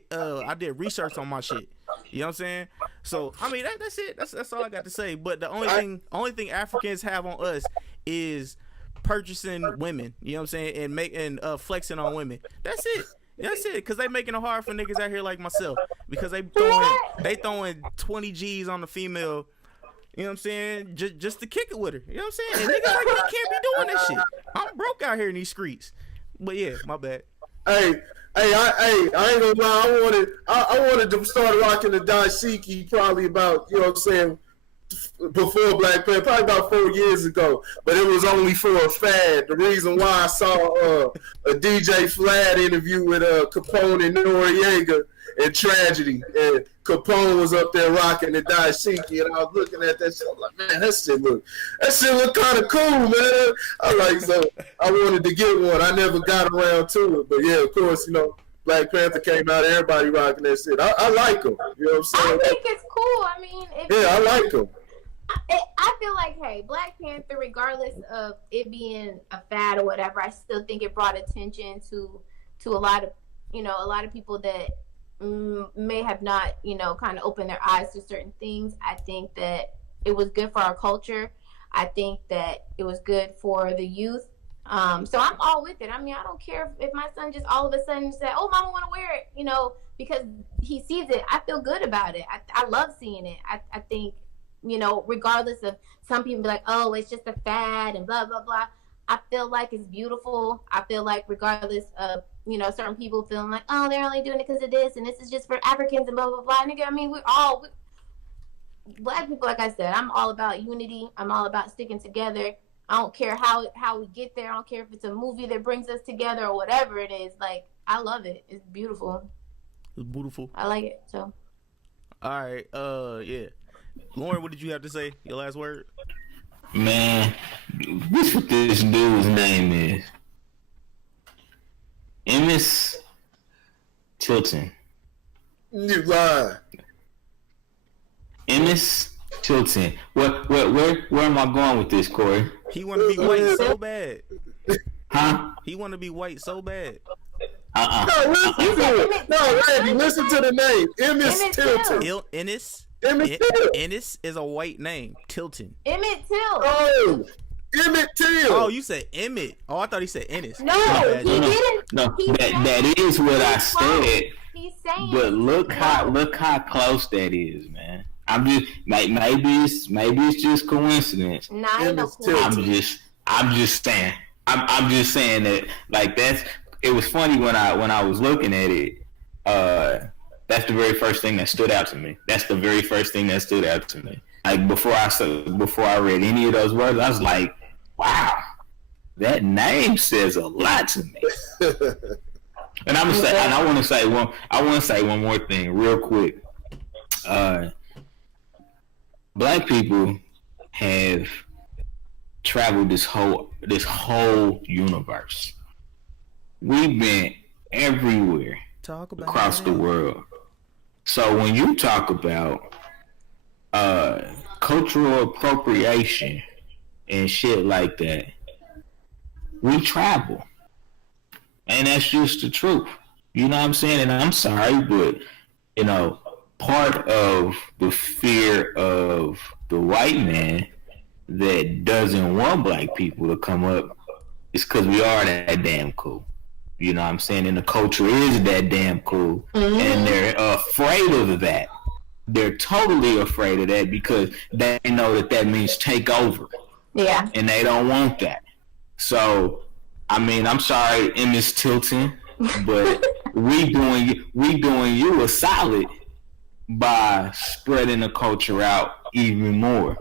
research on my shit. You know what I'm saying? So I mean that's it. That's all I got to say. But the only thing Africans have on us is purchasing women. You know what I'm saying? And flexing on women. That's it. That's it, because they making it hard for niggas out here like myself, because they throwing 20 G's on the female, you know what I'm saying, just to kick it with her, you know what I'm saying, and niggas like me can't be doing that shit. I'm broke out here in these streets. But yeah, my bad. Hey, I ain't gonna lie, I wanted to start rocking the dashiki probably about, you know what I'm saying, before Black Panther, probably about 4 years ago, but it was only for a fad. The reason why I saw a DJ Flad interview with Capone and Noriega in Tragedy, and Capone was up there rocking the dashiki, and I was looking at that shit. I'm like, man, that shit look kind of cool, man. So I wanted to get one. I never got around to it, but yeah, of course, Black Panther came out, everybody rocking that shit. I like them. You know what I'm saying? I think it's cool. I mean, I like them. I feel like, hey, Black Panther, regardless of it being a fad or whatever, I still think it brought attention to a lot of people that may have not, kind of opened their eyes to certain things. I think that it was good for our culture. I think that it was good for the youth. So I'm all with it. I mean, I don't care if my son just all of a sudden said, "Oh, Mama, want to wear it," because he sees it. I feel good about it. I love seeing it. I think, regardless of some people be like, "Oh, it's just a fad," and blah blah blah. I feel like it's beautiful. I feel like regardless of certain people feeling like, "Oh, they're only doing it because of this, and this is just for Africans," and blah blah blah. Nigga, I mean, Black people, like I said, I'm all about unity. I'm all about sticking together. I don't care how we get there. I don't care if it's a movie that brings us together or whatever it is. Like, I love it. It's beautiful. It's beautiful. I like it. So. All right. Yeah. Lauren, what did you have to say? Your last word? Man, what's what this dude's name is? Emmett Tilton. You lie. Emmett Tilton. Where am I going with this, Corey? He want to be white so bad. Huh? He want to be white so bad. No, Randy, listen to the name. Emmett Tilton. Ennis is a white name. Tilton. Emmett Till. Oh, Emmett Till. Oh, you said Emmett. Oh, I thought he said Ennis. No, he didn't. No, that is what I said. He's saying. But look how close that is, man. I'm just like maybe it's just coincidence. Nah, I'm just saying. I'm just saying that like it was funny when I was looking at it. That's the very first thing that stood out to me. Like before I read any of those words, I was like, wow, that name says a lot to me. And I want to say one more thing real quick. Black people have traveled this whole universe. We've been everywhere across the world. So when you talk about cultural appropriation and shit like that, we travel. And that's just the truth. You know what I'm saying? And I'm sorry, but, part of the fear of the white man that doesn't want black people to come up is because we are that damn cool. You know what I'm saying? And the culture is that damn cool. Mm-hmm. And they're afraid of that. They're totally afraid of that because they know that means take over. Yeah. And they don't want that. So, I mean, I'm sorry, Emmett Tilton, but we doing you a solid by spreading the culture out even more.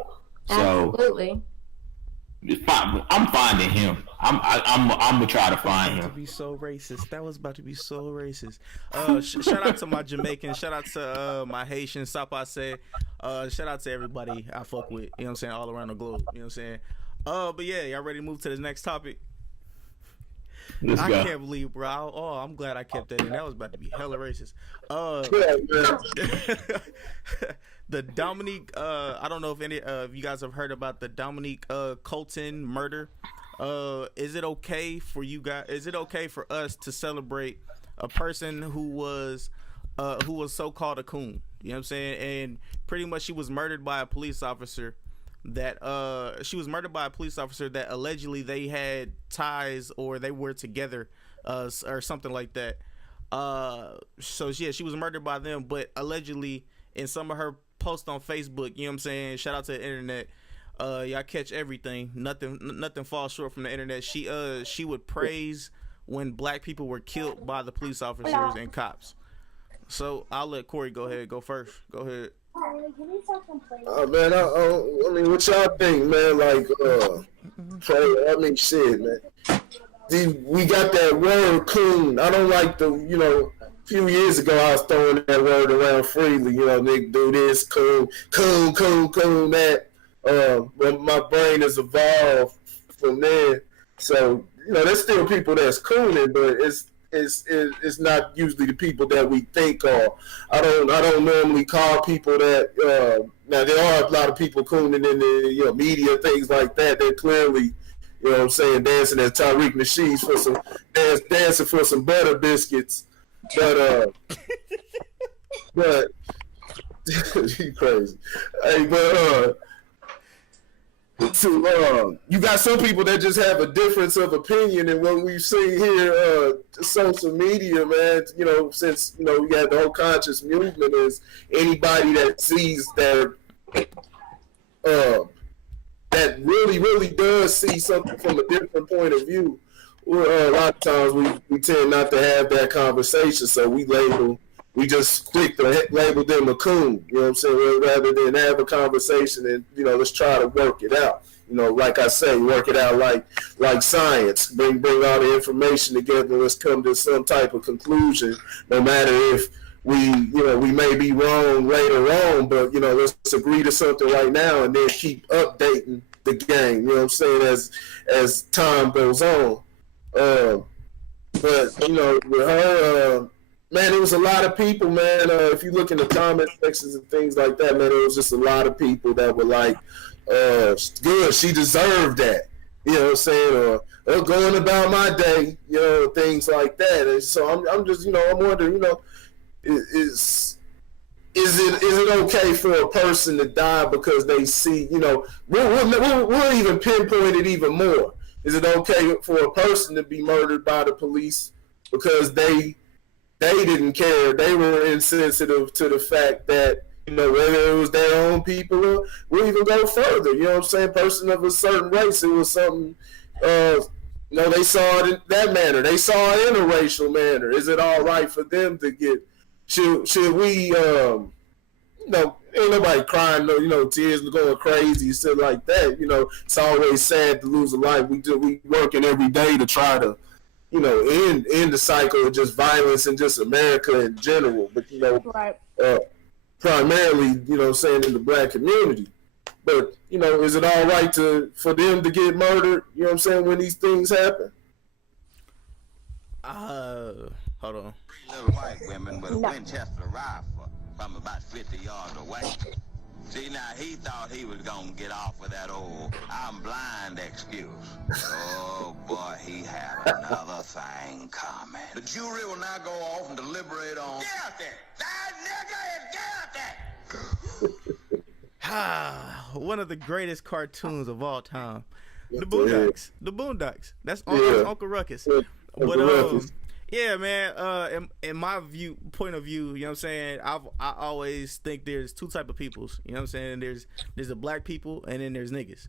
Absolutely. So I'm finding him. I'm gonna try to find him. To be so racist. That was about to be so racist. Shout out to my Jamaican. Shout out to my Haitian. Sapase. Shout out to everybody I fuck with. You know what I'm saying? All around the globe. You know what I'm saying? But yeah, y'all ready to move to the next topic? Let's go. Can't believe, bro. Oh, I'm glad I kept that in. That was about to be hella racist. The Dominique, I don't know if any of you guys have heard about the Dominique Colton murder. Is it okay for you guys? Is it okay for us to celebrate a person who was so-called a coon? You know what I'm saying? And pretty much she was murdered by a police officer that allegedly they had ties or they were together or something like that. So yeah, she was murdered by them, but allegedly in some of her posts on Facebook, you know what I'm saying? Shout out to the internet. Y'all catch everything. Nothing falls short from the internet. She would praise when black people were killed by the police officers and cops. So I'll let Corey go first. Go ahead. Man, I mean, what y'all think, man? Like, I mean, shit, man. We got that word coon. I don't like a few years ago I was throwing that word around freely. Nigga do this, coon, that. But my brain has evolved from there. So, there's still people that's cooning, but it's not usually the people that we think are. I don't normally call people that. Now there are a lot of people cooning in the media, things like that. They're clearly, dancing as Tariq Nasheed for some dancing for some butter biscuits. But you crazy. Hey, but you got some people that just have a difference of opinion, and what we've seen here, social media, man. Since we got the whole conscious movement, is anybody that sees that that really does see something from a different point of view. A lot of times we tend not to have that conversation, so we just quick to label them a coon, you know what I'm saying, rather than have a conversation and, let's try to work it out. Like I say, work it out like science. Bring all the information together. Let's come to some type of conclusion, no matter if we may be wrong later on, but, let's agree to something right now and then keep updating the game, you know what I'm saying, as time goes on. But, with her, man, it was a lot of people, man. If you look in the comment sections and things like that, man, it was just a lot of people that were like, good, she deserved that. You know what I'm saying? Or going about my day, things like that. And so I'm just, I'm wondering, is it okay for a person to die because they see, we'll even pinpoint it even more. Is it okay for a person to be murdered by the police because they didn't care? They were insensitive to the fact that, whether it was their own people or we'll even go further, you know what I'm saying? Person of a certain race, it was something, they saw it in that manner. They saw it in a racial manner. Is it all right for them to get, should we, ain't nobody crying, tears going crazy, stuff like that. It's always sad to lose a life. We working every day to try to, end the cycle of just violence in just America in general. But, right. Primarily, saying in the black community. But, is it all right for them to get murdered, you know what I'm saying, when these things happen? Hold on. Little white women with a Winchester rifle from about 50 yards away. See, now he thought he was gonna get off with that old "I'm blind" excuse. Oh boy, he had another thing coming. The jury will now go off and deliberate on. Get out there! That nigga is get out there! One of the greatest cartoons of all time, The Boondocks. That's Uncle Ruckus. But yeah, man. In my point of view, you know what I'm saying, I always think there's two type of peoples. You know what I'm saying? There's the black people, and then there's niggas.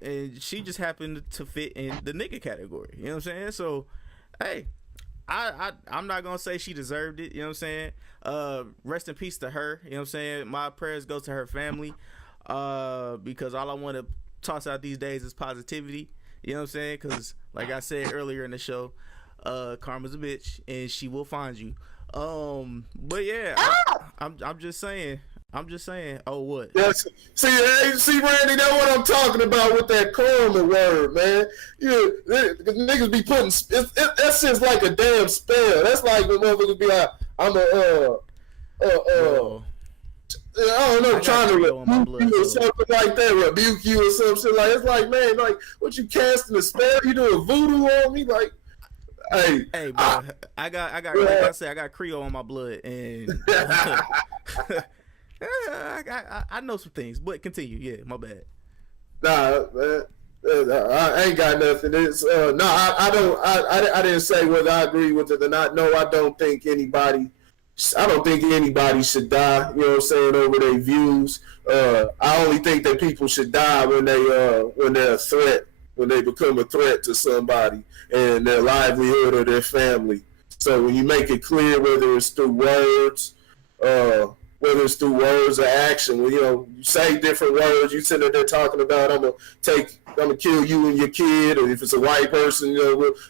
And she just happened to fit in the nigga category. You know what I'm saying? So, hey, I'm not gonna say she deserved it. You know what I'm saying? Rest in peace to her. You know what I'm saying? My prayers go to her family. Because all I want to toss out these days is positivity. You know what I'm saying? Because like I said earlier in the show, karma's a bitch and she will find you. But yeah, I'm just saying. Oh, what? Yes. See, Randy, that's what I'm talking about with that karma word, man. Niggas be putting that's just like a damn spell. That's like when motherfuckers be like, I'm I don't know, trying to rebuke you or something like that, rebuke you or something like. It's like, man, like, what, you casting a spell? You doing voodoo on me? Like, hey, bro, I got like I said, I got Creole on my blood, and I know some things, but continue. Yeah, my bad. Nah, man. I ain't got nothing. It's I didn't say whether I agree with it or not. No, I don't think anybody should die, you know what I'm saying, over their views. I only think that people should die when they're a threat, when they become a threat to somebody and their livelihood or their family. So when you make it clear, whether it's through words, whether it's through words or action. Well, you say different words. You sitting there talking about I'm gonna kill you and your kid, or if it's a white person,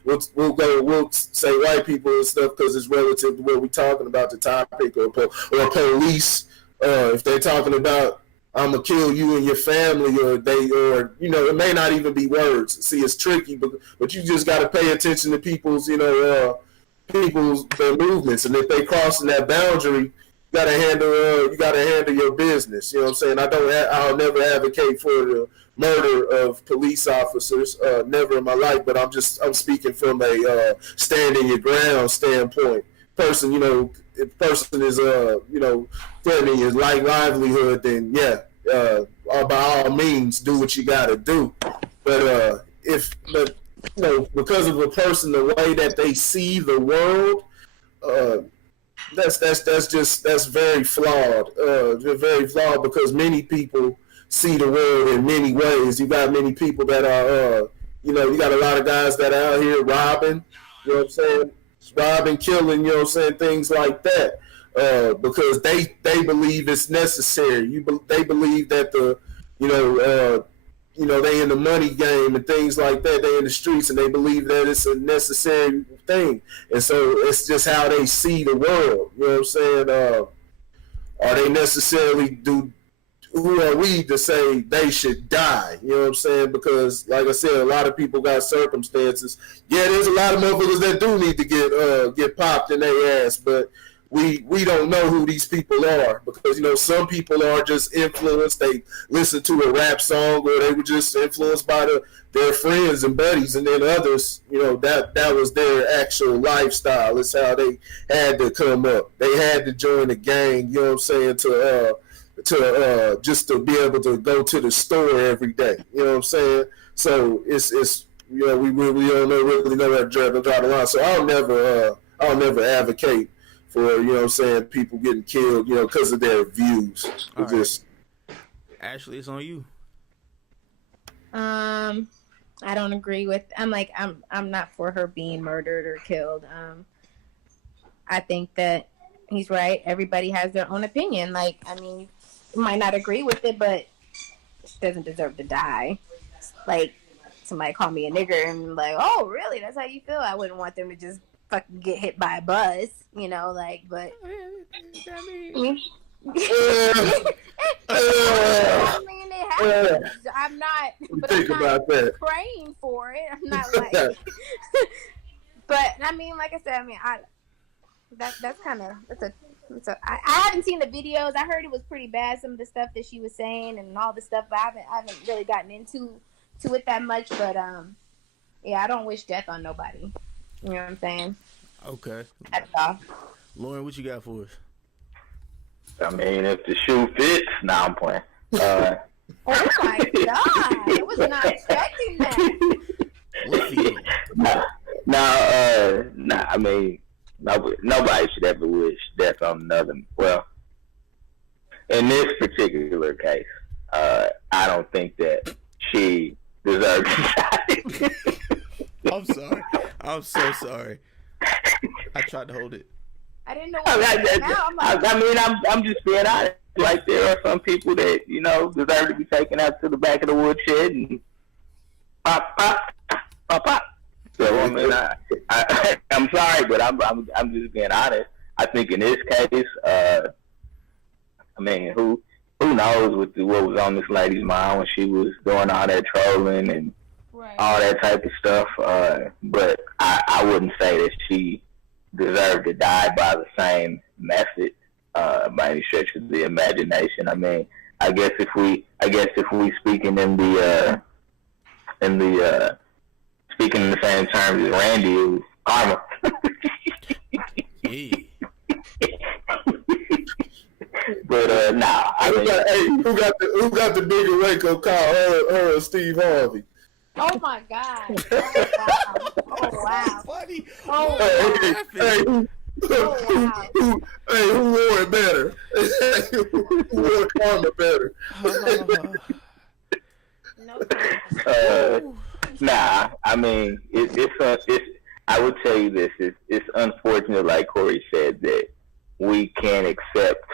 we'll say white people and stuff because it's relative to what we're talking about, the topic, or police. If they're talking about I'm gonna kill you and your family, or it may not even be words. See, it's tricky, but you just got to pay attention to people's their movements, and if they crossing that boundary, you gotta handle your business. You know what I'm saying? I'll never advocate for the murder of police officers, never in my life. But I'm speaking from a standing your ground standpoint. Person, if person is threatening his livelihood, then by all means do what you gotta do. But because of a person, the way that they see the world, that's very flawed. Very flawed, because many people see the world in many ways. You got many people that are you got a lot of guys that are out here robbing, you know what I'm saying? Robbing, killing, you know what I'm saying, things like that. Because they believe it's necessary. They believe that they in the money game and things like that. They in the streets, and they believe that it's a necessary thing. And so it's just how they see the world. You know what I'm saying? Are they necessarily who are we to say they should die? You know what I'm saying? Because, like I said, a lot of people got circumstances. Yeah, there's a lot of motherfuckers that do need to get popped in their ass, but we don't know who these people are, because some people are just influenced. They listen to a rap song, or they were just influenced by their friends and buddies, and then others, that was their actual lifestyle. It's how they had to come up. They had to join a gang. You know what I'm saying? To just to be able to go to the store every day. You know what I'm saying? So it's we don't really know that draw the line. So I'll never advocate for people getting killed because of their views. Ashley, it's on you. I don't agree with. I'm not for her being murdered or killed. I think that he's right. Everybody has their own opinion. You might not agree with it, but she doesn't deserve to die. Like, somebody call me a nigger and oh, really? That's how you feel? I wouldn't want them to just fucking get hit by a bus, but I mean, it happens. I'm not praying for it. I'm not but I mean, like I said, that's kind of I haven't seen the videos. I heard it was pretty bad, some of the stuff that she was saying and all the stuff, but I haven't really gotten into it that much. But I don't wish death on nobody. You know what I'm saying? Okay. That's all. Lauren, what you got for us? I mean, if the shoe fits, I'm playing. Oh my god! I was not expecting that. I mean, nobody should ever wish death on another. Well, in this particular case, I don't think that she deserves to die. I'm sorry. I'm so sorry. I tried to hold it. I didn't know what I'm just being honest. Like, there are some people that, deserve to be taken out to the back of the woodshed and pop, pop, pop, pop. So, I mean, I'm sorry, but I'm just being honest. I think in this case, who knows what was on this lady's mind when she was doing all that trolling and all that type of stuff. But I wouldn't say that she deserved to die by the same method, by any stretch of the imagination. I mean, I guess if we speaking in the speaking in the same terms as Randy, it was karma. But who got the bigger wake up call? Her or Steve Harvey? Oh my god! Oh wow! Funny. Oh wow! Who wore it better? Who wore karma better? I mean, it's. I would tell you this: it's unfortunate, like Corey said, that we can't accept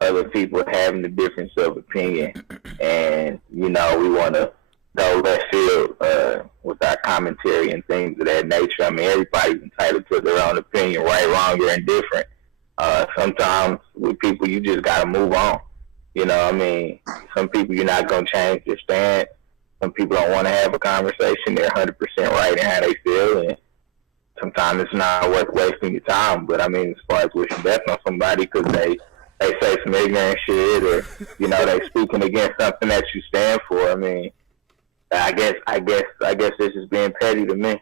other people having a difference of opinion, and we want to go left field with our commentary and things of that nature. I mean, everybody's entitled to their own opinion, right, wrong, or indifferent. Sometimes with people, you just got to move on. I mean, some people you're not going to change their stance. Some people don't want to have a conversation. They're 100% right in how they feel, and sometimes it's not worth wasting your time. But I mean, as far as wishing death on somebody because they say some ignorant shit, or they speaking against something that you stand for. I mean, I guess this is being petty to me.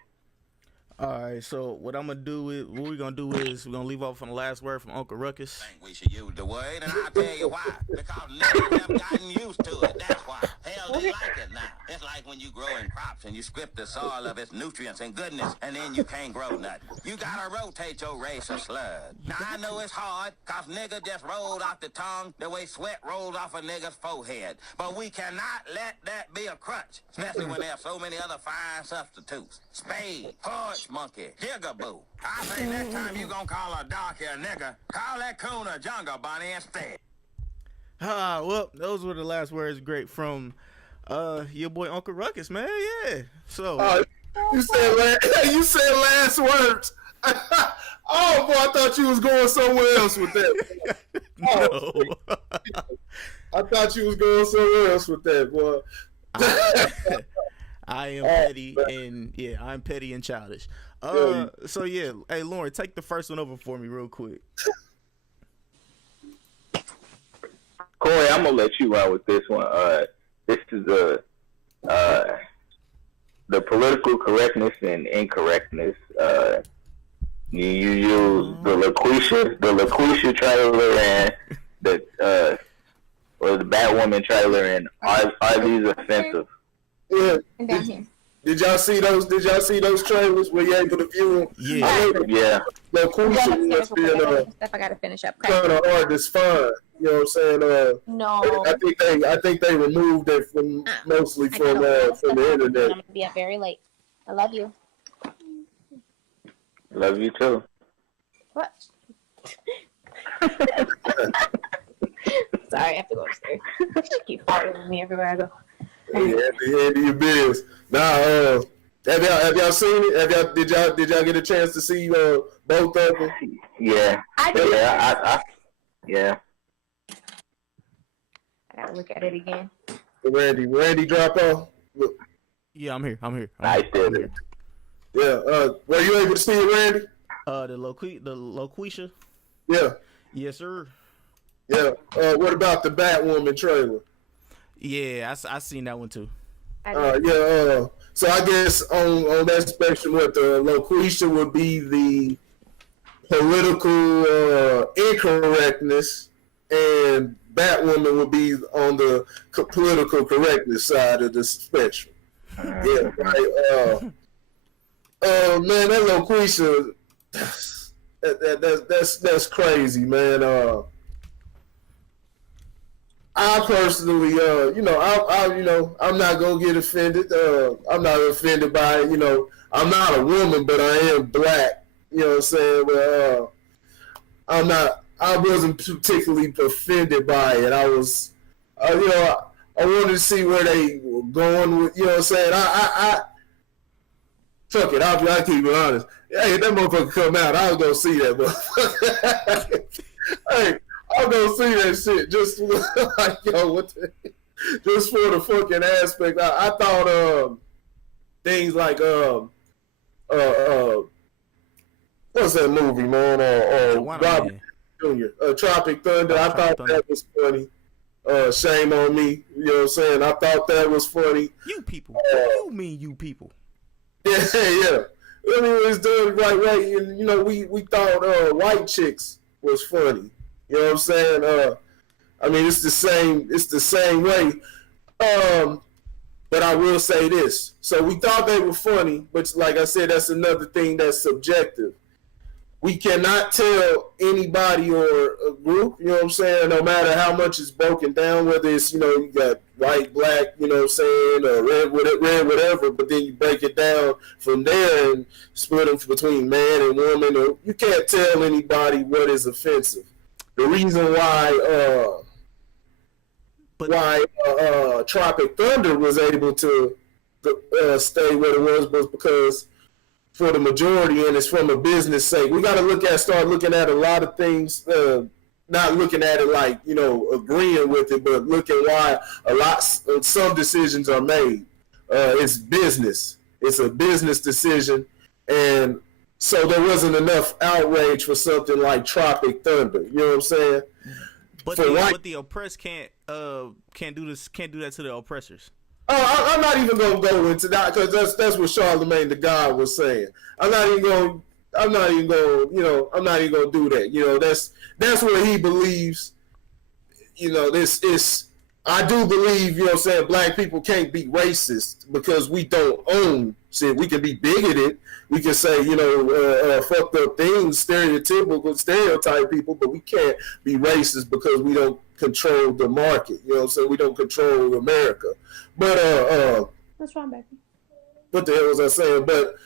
All right, so what we're gonna do is we're gonna leave off on the last word from Uncle Ruckus. I think we should use the word, and I'll tell you why. Because niggas have gotten used to it. That's why. Hell, they like it now. It's like when you growing crops and you strip the soil of its nutrients and goodness, and then you can't grow nothing. You gotta rotate your race of sludge. Now I know it's hard, cause nigga just rolled off the tongue the way sweat rolls off a nigga's forehead. But we cannot let that be a crutch, especially when there are so many other fine substitutes. Spade, porch monkey, jigaboo. I think next time you gonna call a dark hair nigga, call that coon a jungle bunny instead. Well, those were the last words. Great from your boy Uncle Ruckus, man. Yeah. So you said last words. Oh boy, I thought you was going somewhere else with that. No. I thought you was going somewhere else with that, boy. I am petty I'm petty and childish. So yeah, hey Lauren, take the first one over for me real quick. Corey, I'm gonna let you run with this one. This is the political correctness and incorrectness. You use the LaQuisha trailer and the Batwoman trailer, and are these offensive? Yeah. And down here. Did y'all see those trailers? Were you able to view them? Yeah. Stuff I gotta finish up. Kind of hard to find. You know what I'm saying? No. I think they removed it from mostly from the internet. I'm gonna be up very late. I love you. Love you too. What? Sorry, I have to go upstairs. Keep following me everywhere I go. Yeah, your biz. Now, have y'all seen it? Did y'all get a chance to see both of them? Yeah. I did. Yeah. I gotta look at it again. Randy drop off. Look. Yeah, I'm here. I did it. Yeah. Were you able to see it, Randy? The LaQuisha. Yeah. Yes, sir. Yeah. What about the Batwoman trailer? Yeah, I seen that one too. Yeah. So I guess on that spectrum, what the LaQuisha would be the political incorrectness, and Batwoman would be on the political correctness side of the spectrum. Yeah, right. Man, that LaQuisha, that's crazy, man. I personally, I'm not gonna get offended. I'm not offended by it. I'm not a woman, but I am black. You know what I'm saying? But I wasn't particularly offended by it. I was, I wanted to see where they were going with. You know what I'm saying? I fuck it. I'll keep it honest. Hey, if that motherfucker come out, I was gonna see that motherfucker. Hey. I'm gonna see that shit just like just for the fucking aspect. I thought things like what's that movie, man? Robert Jr. Tropic Thunder. I thought that was funny. Shame on me. You know what I'm saying? I thought that was funny. You people. What do you mean, you people? Yeah. I mean, it's done the right way. And, we thought white chicks was funny. You know what I'm saying? I mean, it's the same way. But I will say this. So we thought they were funny, but like I said, that's another thing that's subjective. We cannot tell anybody or a group, you know what I'm saying, no matter how much it's broken down, whether it's, you got white, black, you know what I'm saying, red, whatever, but then you break it down from there and split them between man and woman. Or you can't tell anybody what is offensive. the reason why Tropic Thunder was able to stay what it was because for the majority, and it's from a business sake. We got to start looking at a lot of things, not looking at it like, agreeing with it, but looking why some decisions are made. It's business. It's a business decision. And so there wasn't enough outrage for something like Tropic Thunder. You know what I'm saying? But the oppressed can't do that to the oppressors. Oh, I'm not even gonna go into that because that's what Charlemagne the God was saying. I'm not even gonna do that. That's what he believes. This is. I do believe, black people can't be racist because we don't own shit. We can be bigoted. We can say, fucked up things, stereotype people, but we can't be racist because we don't control the market. We don't control America. But what's wrong, Becky? What the hell was I saying? But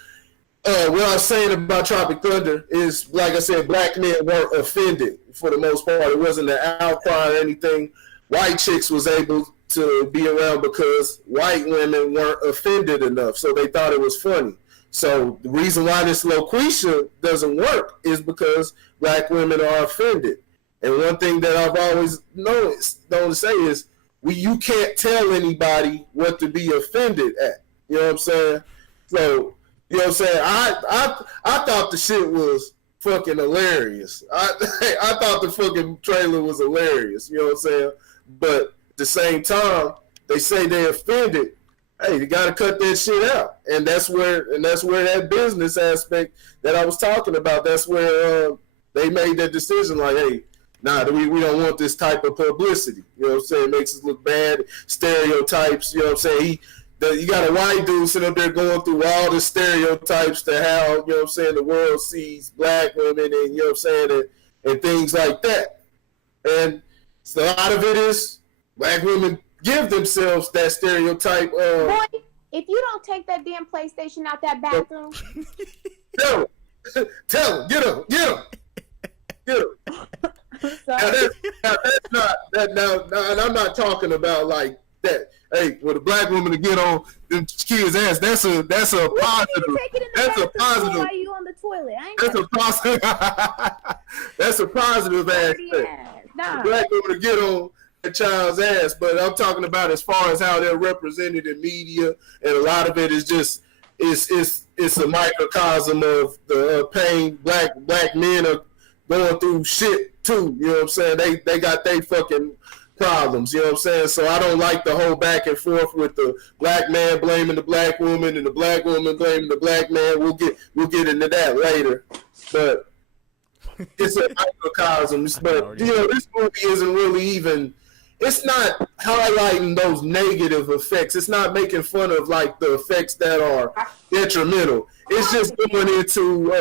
what I was saying about Tropic Thunder is, like I said, black men weren't offended for the most part. It wasn't an outcry or anything. White chicks was able to be around because white women weren't offended enough, so they thought it was funny. So the reason why this Loquisha doesn't work is because black women are offended. And one thing that I've always known to say is, you can't tell anybody what to be offended at. You know what I'm saying? So, you know what I'm saying? I thought the shit was fucking hilarious. I thought the fucking trailer was hilarious. You know what I'm saying? But at the same time, they say they're offended. Hey, you got to cut that shit out, and that's where that business aspect that I was talking about. That's where they made that decision. Like, hey, we don't want this type of publicity. You know what I'm saying? It makes us look bad. Stereotypes. You know what I'm saying? You got a white dude sitting up there going through all the stereotypes to how, you know what I'm saying, the world sees black women, and, you know what I'm saying, and things like that. And so a lot of it is black women give themselves that stereotype. Boy, if you don't take that damn PlayStation out that bathroom. Tell him, get him. And I'm not talking about like that. Hey, for the black woman to get on them kids' ass, that's a positive. That's a positive. Why you on the toilet? That's a positive. That's a positive aspect. Nah. The black woman to get on a child's ass, but I'm talking about as far as how they're represented in media, and a lot of it is just it's a microcosm of the pain black men are going through shit too. You know what I'm saying? They got their fucking problems. You know what I'm saying? So I don't like the whole back and forth with the black man blaming the black woman and the black woman blaming the black man. We'll get into that later, but it's a microcosm. But this movie isn't really even. It's not highlighting those negative effects. It's not making fun of like the effects that are detrimental. It's just going into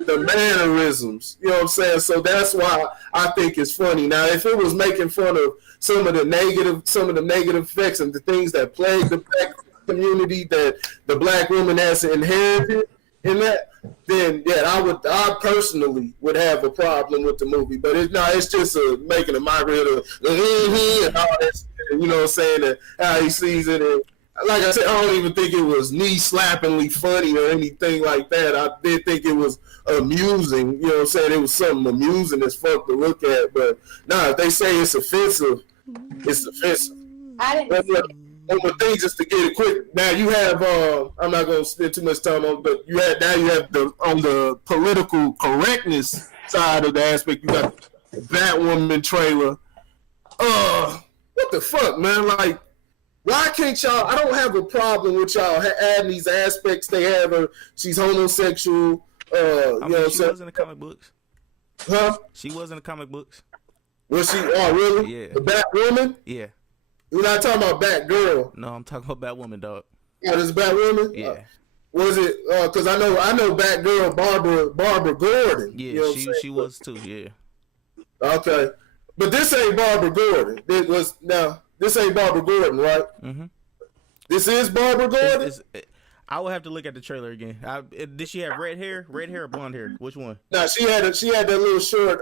the mannerisms. You know what I'm saying? So that's why I think it's funny. Now, if it was making fun of some of the negative effects and the things that plague the black community that the black woman has inherited in that, then yeah, I personally would have a problem with the movie. But it's just making a mockery of and all that, you know what I'm saying, and how he sees it. And like I said, I don't even think it was knee-slappingly funny or anything like that. I did think it was amusing, you know what I'm saying? It was something amusing as fuck to look at. But if they say it's offensive, it's offensive. I didn't One more thing, just to get it quick. Now you have, I'm not going to spend too much time on, but you have on the political correctness side of the aspect, you got the Batwoman trailer. What the fuck, man? Like, why can't y'all? I don't have a problem with y'all adding these aspects. They have her. She's homosexual. She was in the comic books. Huh? She was in the comic books. Was she? Oh, really? Yeah. The Batwoman? Yeah. You're not talking about Batgirl. No, I'm talking about Batwoman, dog. Oh, this Batwoman? Yeah. Was it? Because I know Batgirl Barbara Gordon. Yeah, you know she was too. Yeah. Okay, but this ain't Barbara Gordon. This ain't Barbara Gordon, right? Mm-hmm. This is Barbara Gordon. I will have to look at the trailer again. Did she have red hair or blonde hair? Which one? No, she had that little short.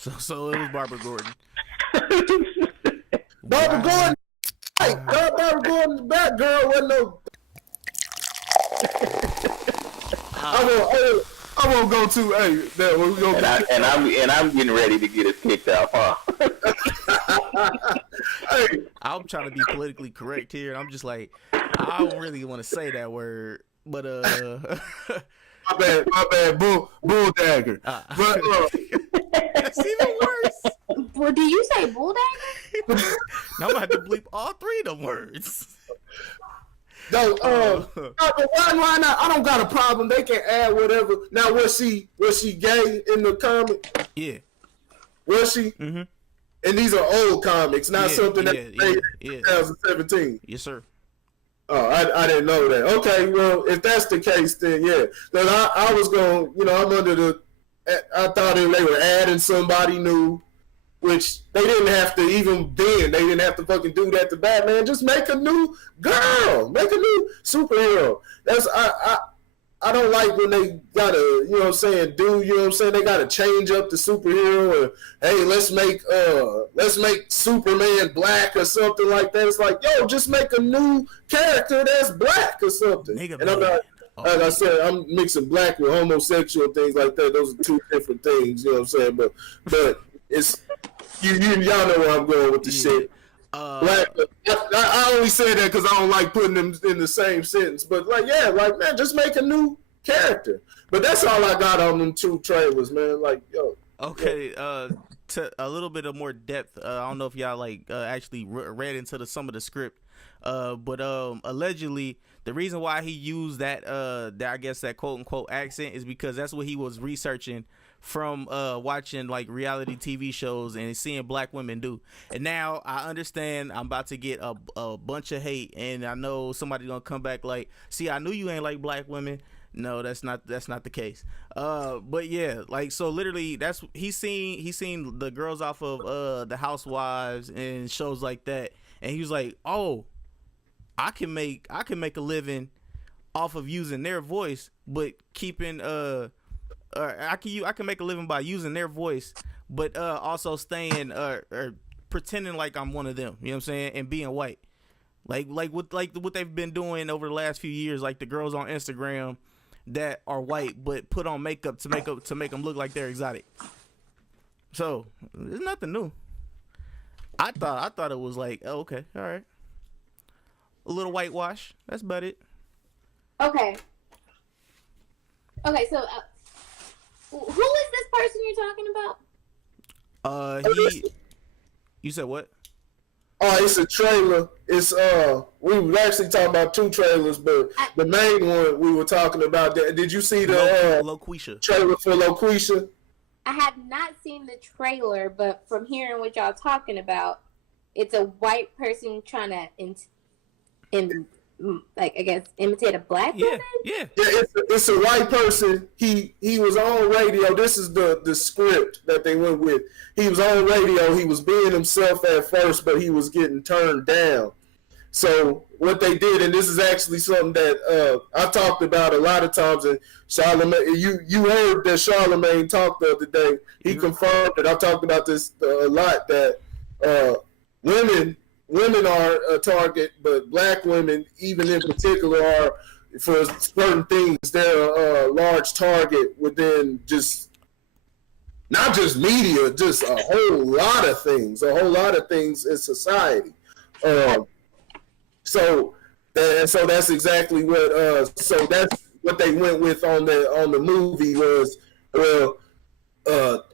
So it was Barbara Gordon. Barbara Gordon, hey, Barbara Gordon's back girl wasn't no. I won't go to. Hey, that we go. And I'm getting ready to get it kicked out. Huh? Hey, I'm trying to be politically correct here, and I'm just like, I don't really want to say that word, but my bad, bull dagger. But that's even worse. Well, do you say bull dagger? Now I'm gonna have to bleep all three of them words. no, but why not? I don't got a problem. They can add whatever. Now, was she gay in the comic? Yeah. Was she? Mm-hmm. And these are old comics, not something that made in 2017. Yes, sir. Oh, I didn't know that. Okay, well, if that's the case, then yeah. Then I was going, I'm under the. I thought they were adding somebody new, which they didn't have to even then. They didn't have to fucking do that to Batman. Just make a new girl, make a new superhero. That's I don't like when they gotta, they gotta change up the superhero or hey, let's make Superman black or something like that. It's like, yo, just make a new character that's black or something. And I'm not, like I said, I'm mixing black with homosexual things like that. Those are two different things, you know what I'm saying? But it's y'all know where I'm going with the shit. Black, I only say that because I don't like putting them in the same sentence. But man, just make a new character. But that's all I got on them two trailers, man. Like, yo. Okay, to a little bit of more depth. I don't know if y'all actually read into some of the script. But allegedly the reason why he used that I guess that quote unquote accent is because that's what he was researching from watching like reality TV shows and seeing black women do. And now I understand I'm about to get a bunch of hate, and I know somebody gonna come back like, see, I knew you ain't like black women. No, that's not the case. But yeah, like, so literally that's he's seen the girls off of the Housewives and shows like that, and he was like, oh, I can make a living off of using their voice, but keeping I can make a living by using their voice, but also staying or pretending like I'm one of them. You know what I'm saying? And being white, like what they've been doing over the last few years, like the girls on Instagram that are white but put on makeup to make them look like they're exotic. So there's nothing new. I thought it was like, oh, okay, all right, a little whitewash. That's about it. Okay. So. Who is this person you're talking about? You said what? Oh, it's a trailer. It's we were actually talking about two trailers, but the main one we were talking about. Did you see the Loquisha trailer for Loquisha? I have not seen the trailer, but from hearing what y'all talking about, it's a white person trying to imitate a black woman? Yeah. It's a white person. He was on radio. This is the script that they went with. He was on radio. He was being himself at first, but he was getting turned down. So what they did, and this is actually something that I talked about a lot of times, and Charlamagne, you heard that Charlamagne talked the other day. He confirmed it. I've talked about this a lot, that women are a target, but black women, even in particular, are, for certain things, they're a large target within not just media, just a whole lot of things in society. So that's exactly what. So that's what they went with on the movie was, well,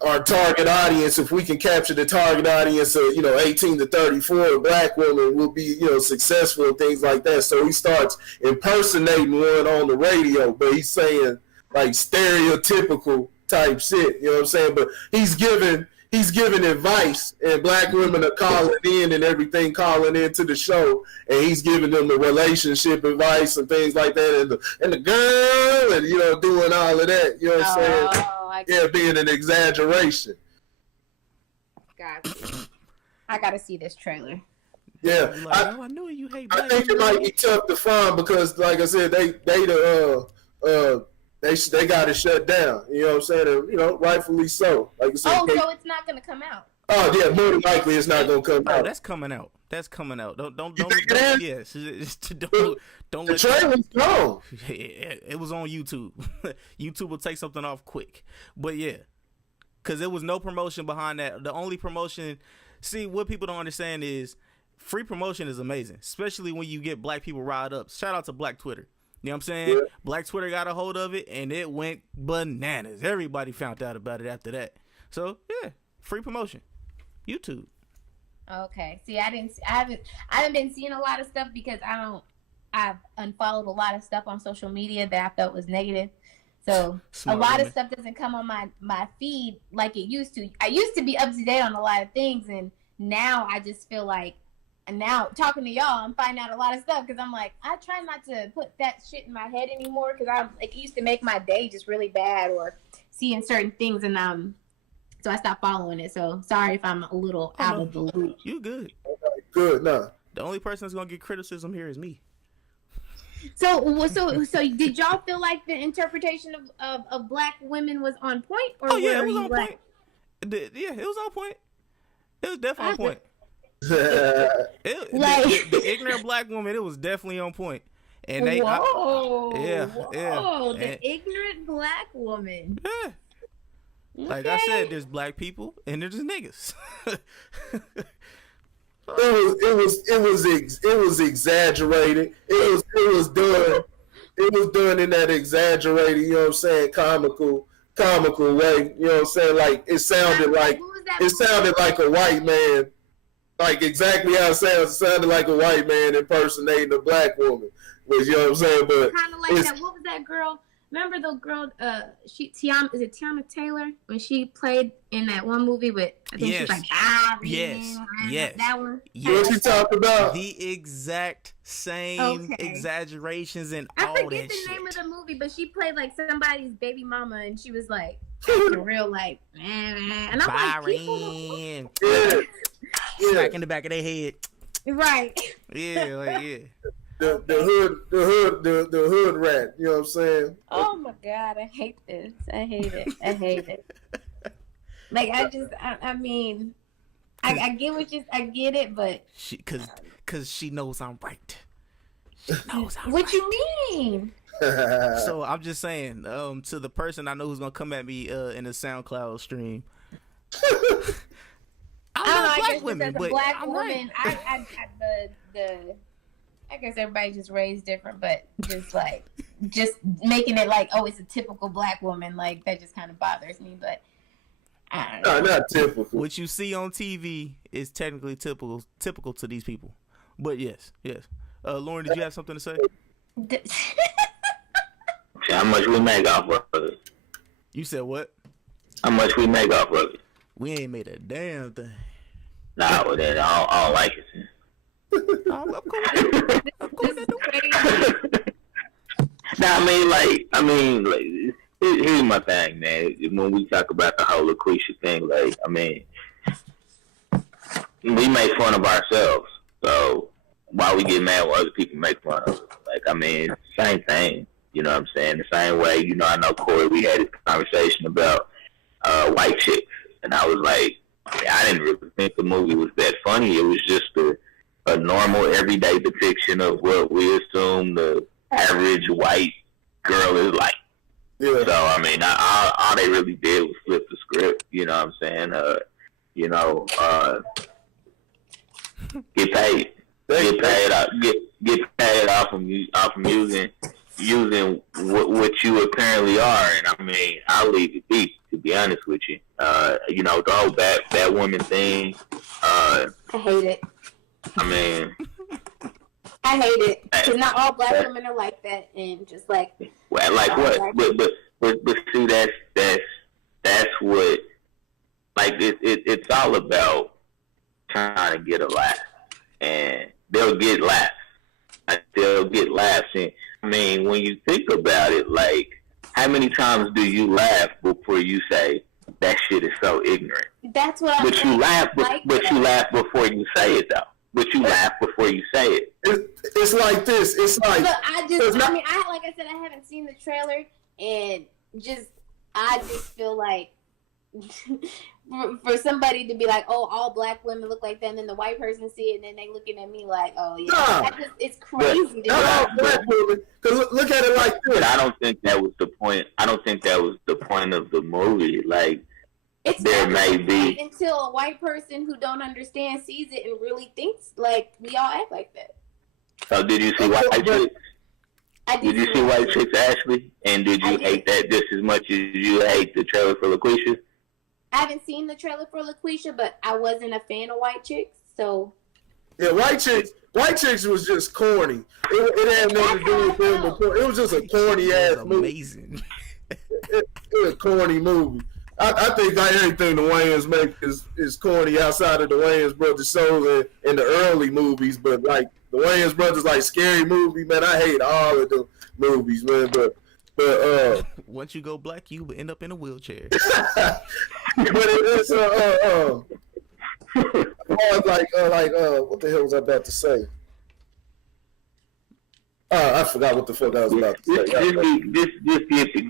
our target audience, if we can capture the target audience of 18 to 34 black women, will be successful and things like that. So he starts impersonating one on the radio, but he's saying like stereotypical type shit, you know what I'm saying? But he's giving advice, and black women are calling in and everything, calling into the show, and he's giving them the relationship advice and things like that, and the girl, and doing all of that, you know what I'm saying? Being an exaggeration. Gotcha. I gotta see this trailer. Yeah, I know you hate black I think it might be tough to find because, like I said, they they got it shut down. You know what I'm saying? And, you know, rightfully so. Like you said, so it's not gonna come out. Oh yeah, more than likely it's not gonna come out. That's coming out. That's coming out. Don't yes. Don't the let trailer's gone. It was on YouTube. YouTube will take something off quick. But yeah. Cause there was no promotion behind that. The only promotion, see, what people don't understand is free promotion is amazing, especially when you get black people riled up. Shout out to Black Twitter. You know what I'm saying? Yeah. Black Twitter got a hold of it and it went bananas. Everybody found out about it after that. So yeah, free promotion. YouTube. Okay. See, I haven't been seeing a lot of stuff because I've unfollowed a lot of stuff on social media that I felt was negative. So a lot of stuff doesn't come on my feed like it used to. I used to be up to date on a lot of things, and now I just feel like, and now talking to y'all, I'm finding out a lot of stuff because I'm like, I try not to put that shit in my head anymore because I like it used to make my day just really bad or seeing certain things, and so I stopped following it. So sorry if I'm a little out of the loop. You good? Good, no. The only person that's gonna get criticism here is me. So did y'all feel like the interpretation of black women was on point? Or it was on point. Yeah, it was on point. It was definitely on point. The ignorant black woman, it was definitely on point. And they, the ignorant black woman. Yeah. Like I said, there's black people and there's niggas. It was exaggerated. It was done in that exaggerated, you know what I'm saying, comical way. You know what I'm saying? Like it sounded like a white man, like exactly how it sounds. It sounded like a white man impersonating a black woman. Which, you know what I'm saying? But kind of like that. What was that girl? Remember the girl? Tiana Taylor when she played in that one movie with? I think she's like yes. That one. What you talking about? The exact same exaggerations and all that shit. I forget the name of the movie, but she played like somebody's baby mama, and she was like real like man. And I'm like, smack in the back of their head. Right. Yeah. The hood rat, you know what I'm saying? Oh my God, I hate this. I hate it. Like I mean, I get it, but cause she knows I'm right. She knows I'm what right. You mean? So I'm just saying, to the person I know who's gonna come at me in the SoundCloud stream. I love black women, but black I'm woman, right. I guess everybody's just raised different, but just making it like, oh, it's a typical black woman, like that just kind of bothers me. But I don't know. No, not typical. What you see on TV is technically typical to these people. But yes. Lauren, did you have something to say? How much we make off of it? You said what? How much we make off of it? We ain't made a damn thing. Nah, well then I don't like it. I'm cool with that. I mean, here's my thing, man. When we talk about the whole LaQuisha thing, like, I mean, we make fun of ourselves. So why we get mad when other people make fun of us? Like, I mean, same thing. You know what I'm saying? The same way, you know, I know Corey, we had this conversation about white chicks, and I was like, I didn't really think the movie was that funny. It was just a normal, everyday depiction of what we assume the average white girl is like. Yeah. So, I mean, all they really did was flip the script, you know what I'm saying? Get paid. Get paid off from using what you apparently are. And, I mean, I'll leave it be, to be honest with you. You know, the whole that woman thing. I hate it. I mean, I hate it because not all black women are like that, and just like well, like what? But see, that's what like it's all about trying to get a laugh, and they'll get laughs. They'll get laughs, and I mean, when you think about it, like how many times do you laugh before you say that shit is so ignorant? That's what I'm But you laugh, you laugh before you say it, though. But you laugh before you say it. It's like this. It's like. Look, I like I said, I haven't seen the trailer, and I just feel like for somebody to be like, oh, all black women look like that, and then the white person see it, and then they looking at me like, oh yeah, it's crazy. Because look at it like this. But I don't think that was the point. I don't think that was the point of the movie. Like, it's there may be until a white person who don't understand sees it and really thinks like we all act like that. So did you see White Chicks? Did you see White Chicks, Ashley? And did you hate that just as much as you hate the trailer for LaQuisha? I haven't seen the trailer for LaQuisha, but I wasn't a fan of White Chicks, so. Yeah, White Chicks was just corny. It had nothing to do with them before. It was just a corny ass movie. Amazing. It was a corny movie. I think like everything the Wayans make is corny outside of the Wayans brothers shows in the early movies, but like the Wayans brothers like Scary Movie, man, I hate all of the movies, man. But once you go black, you end up in a wheelchair. but it's what the hell was I about to say? I forgot what the fuck I was about to say.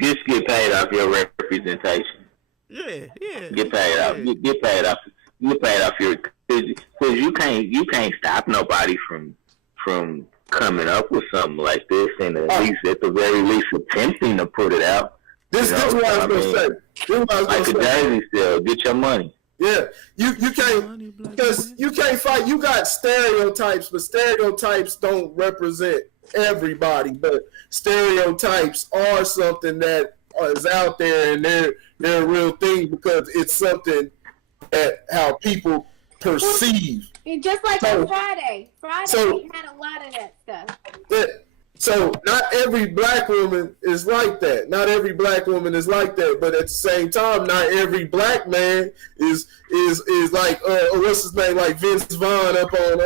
Just get paid off your representation. Yeah. Get paid off. Get paid off your, because you can't stop nobody from coming up with something like this, and at the very least attempting to put it out. This is what I was gonna say. Like a jersey still, get your money. Yeah, you can't, because you can't fight. You got stereotypes, but stereotypes don't represent everybody. But stereotypes are something that is out there, and they're a real thing because it's something that how people perceive. Just like on Friday had a lot of that stuff. So not every black woman is like that. Not every black woman is like that. But at the same time, not every black man is like what's his name, like Vince Vaughn up on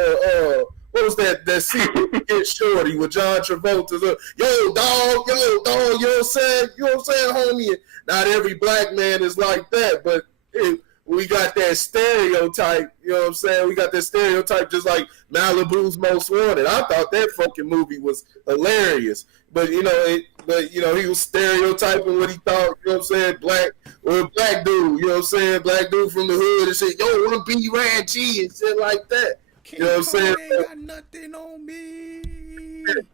what was that Secret Get Shorty with John Travolta's yo dog, you know what I'm saying, homie. Not every black man is like that, but we got that stereotype, you know what I'm saying? We got that stereotype just like Malibu's Most Wanted. I thought that fucking movie was hilarious. But, he was stereotyping what he thought, you know what I'm saying? Black dude, you know what I'm saying? Black dude from the hood and shit, yo, wanna be Rad G and shit like that. You know what I'm saying? Ain't got nothing on me. And,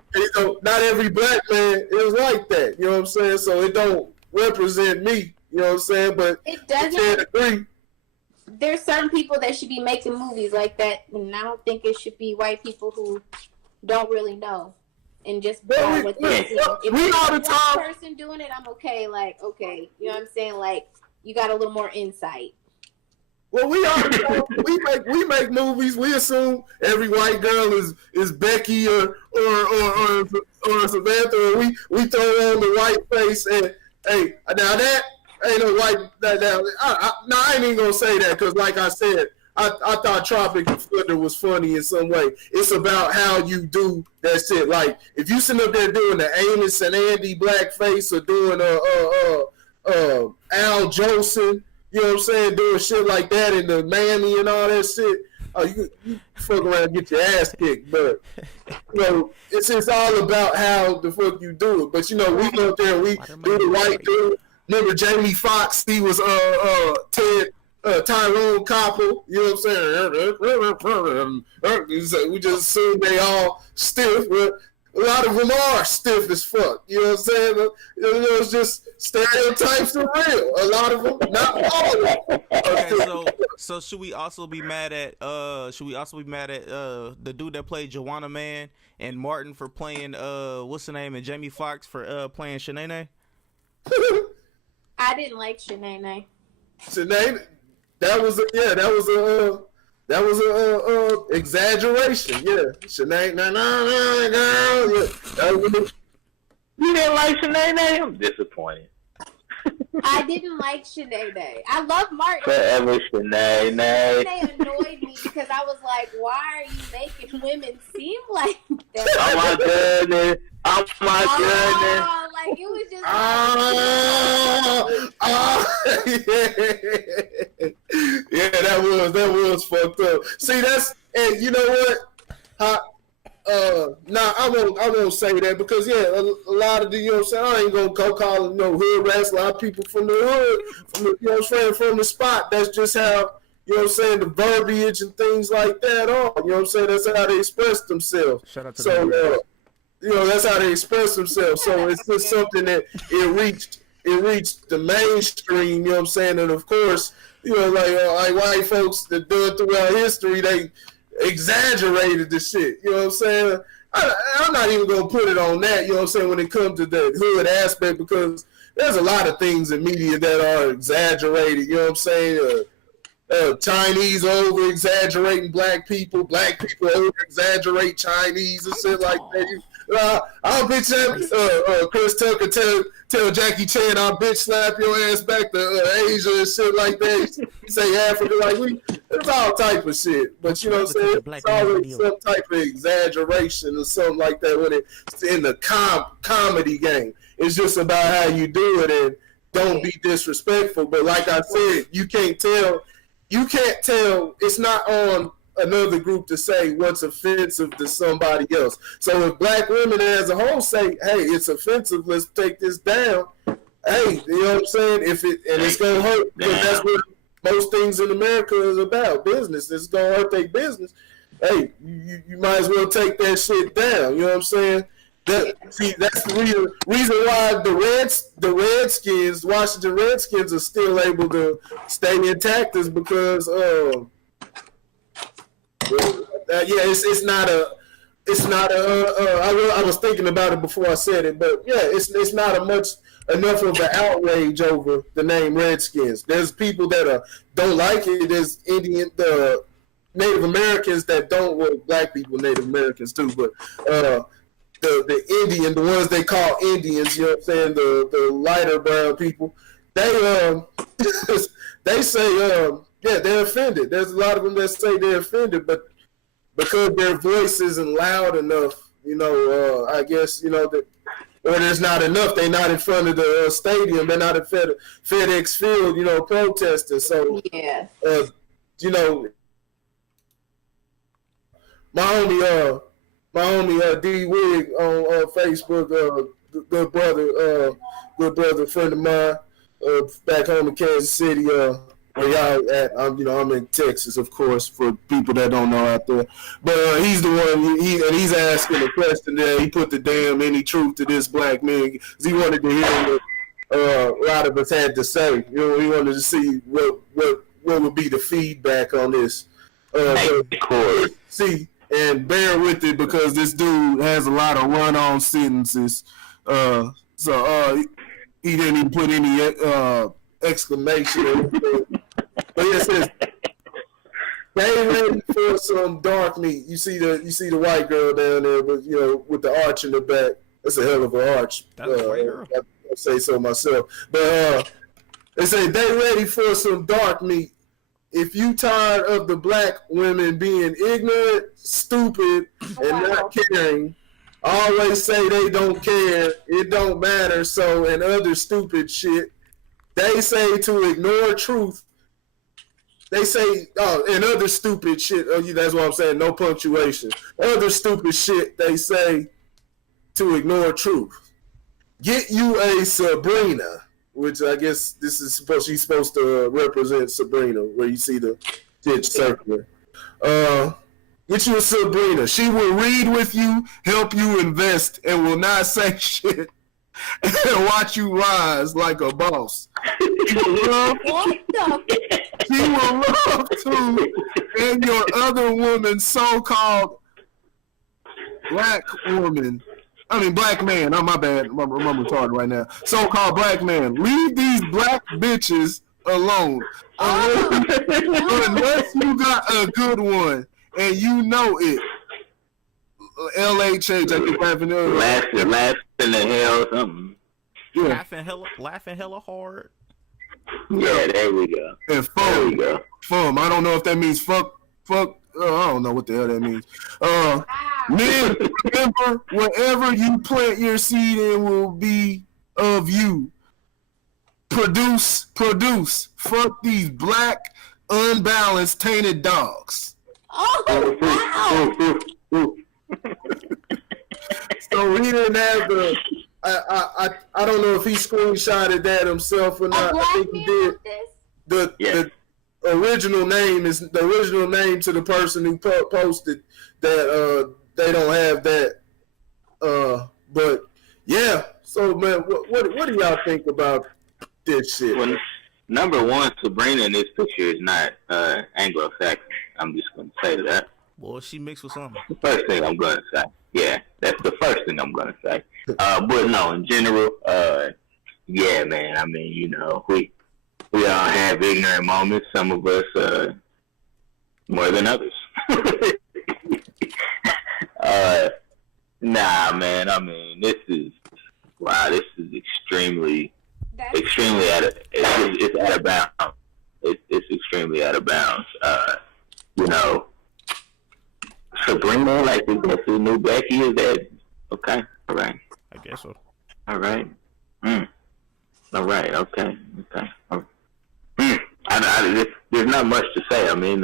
not every black man is like that, you know what I'm saying? So it don't represent me, you know what I'm saying? But it doesn't. I can't agree. There's certain people that should be making movies like that, and I don't think it should be white people who don't really know and just buy what they see. If we all the time. One person doing it, I'm okay. Like, okay, you know what I'm saying? Like, you got a little more insight. Well, we make movies. We assume every white girl is Becky or Samantha, or we throw on the white face and hey, now that. Ain't no white that I ain't even gonna say that because, like I said, I thought Tropic Thunder was funny in some way. It's about how you do that shit. Like if you sit up there doing the Amos and Andy blackface or doing Al Jolson, you know what I'm saying, doing shit like that in the Mammy and all that shit. You fuck around and get your ass kicked, but it's all about how the fuck you do it. But we go up there and we do the white dude. Remember Jamie Foxx? He was Tyrone Koppel. You know what I'm saying? We just assume they all stiff, but a lot of them are stiff as fuck. You know what I'm saying? It's just stereotypes are real. A lot of them, not all of them. Okay, so should we also be mad at the dude that played Joanna Man and Martin for playing what's the name, and Jamie Foxx for playing Shanae? I didn't like Shanae. Shanae, that was a exaggeration. Yeah, Shanae, girl. Yeah, you didn't like Shanae? I'm disappointed. I didn't like Shanae. I love Martin. Forever Shanae. Shanae annoyed me because I was like, why are you making women seem like that? Oh my goodness. Oh my goodness. Like it was just yeah, that was fucked up. See, and you know what? Nah, I won't say that because a lot of the, you know what I'm saying, I ain't gonna go call hood rats. A lot of people from the hood, from the, you know what I'm saying, from the spot. That's just how, you know what I'm saying, the verbiage and things like that are. You know what I'm saying? That's how they express themselves. Shout out to you know, that's how they express themselves. So it's just something that it reached the mainstream, you know what I'm saying? And of course, you know, like white folks that do it throughout history, they exaggerated the shit. You know what I'm saying? I'm not even gonna put it on that. You know what I'm saying? When it comes to the hood aspect, because there's a lot of things in media that are exaggerated. You know what I'm saying? Chinese over exaggerating black people over exaggerate Chinese and shit like that. I'll bitch Chris Tucker tell Jackie Chan I'll bitch slap your ass back to Asia and shit like that. Say Africa, like it's all type of shit. But you know what I'm saying? It's always some type of exaggeration or something like that when it's in the comedy game. It's just about how you do it and don't be disrespectful. But like I said, you can't tell. It's not on another group to say what's offensive to somebody else. So if black women as a whole say, hey, it's offensive, let's take this down. Hey, you know what I'm saying? It's gonna hurt, because that's what most things in America is about. Business. It's gonna hurt their business. Hey, you might as well take that shit down. You know what I'm saying? That's the reason why the Redskins, Washington Redskins, are still able to stay intact is because I was thinking about it before I said it, but yeah, it's not enough of an outrage over the name Redskins. There's people that don't like it. There's the Native Americans that don't, well, black people, Native Americans too, but the Indian, the ones they call Indians, you know what I'm saying, the lighter brown people, they say they're offended. There's a lot of them that say they're offended, but because their voice isn't loud enough, you know, I guess, you know, or there's not enough. They're not in front of the stadium. They're not at FedEx Field, you know, protesting. So, you know, my homie D Wig on Facebook, good brother, friend of mine, back home in Kansas City. Where y'all at? I'm in Texas, of course, for people that don't know out there. But he's the one. He's asking the question there. He put the damn any truth to this black man because he wanted to hear what a lot of us had to say. You know, he wanted to see what would be the feedback on this. See. And bear with it because this dude has a lot of run-on sentences. So he didn't even put any exclamation. But it says, they ready for some dark meat. You see the white girl down there, but you know, with the arch in the back. That's a hell of an arch. That's a white girl. I say so myself. But they say they ready for some dark meat. If you tired of the black women being ignorant, stupid, and not caring, always say they don't care, it don't matter, so, and other stupid shit, they say to ignore truth. They say, and other stupid shit, that's what I'm saying, no punctuation. Other stupid shit they say to ignore truth. Get you a Sabrina. Which I guess she's supposed to represent Sabrina, where you see the shit circular. Get you a Sabrina. She will read with you, help you invest, and will not say shit, and watch you rise like a boss. She will love to, and your other woman, so-called black man. Oh, my bad. I'm retarded right now. So-called black man. Leave these black bitches alone. Unless you got a good one and you know it. LHH, I think laughing in the hell something. Yeah. Laughing hella hard. Yeah, there we go. And fum. I don't know if that means fuck. I don't know what the hell that means. Men, remember, whatever you plant your seed in will be of you. Produce. Fuck these black, unbalanced, tainted dogs. Oh, wow. So he didn't have the. I don't know if he screenshotted that himself or not. I think he did. The original name is the original name to the person who posted that they don't have that. But yeah. So man, what do y'all think about this shit? Well, number one, Sabrina in this picture is not Anglo-Saxon. I'm just going to say that. Well, she mixed with something. The first thing I'm going to say. Yeah, that's the first thing I'm going to say. But no, in general, yeah, man. I mean, you know, we all have ignorant moments. Some of us more than others. Nah, man. I mean, this is extremely it's out of bounds. It's extremely out of bounds. You know, Sabrina, like, is that the new Becky? Is that okay? All right. I guess so. All right. All right. Okay. All right. There's not much to say. I mean,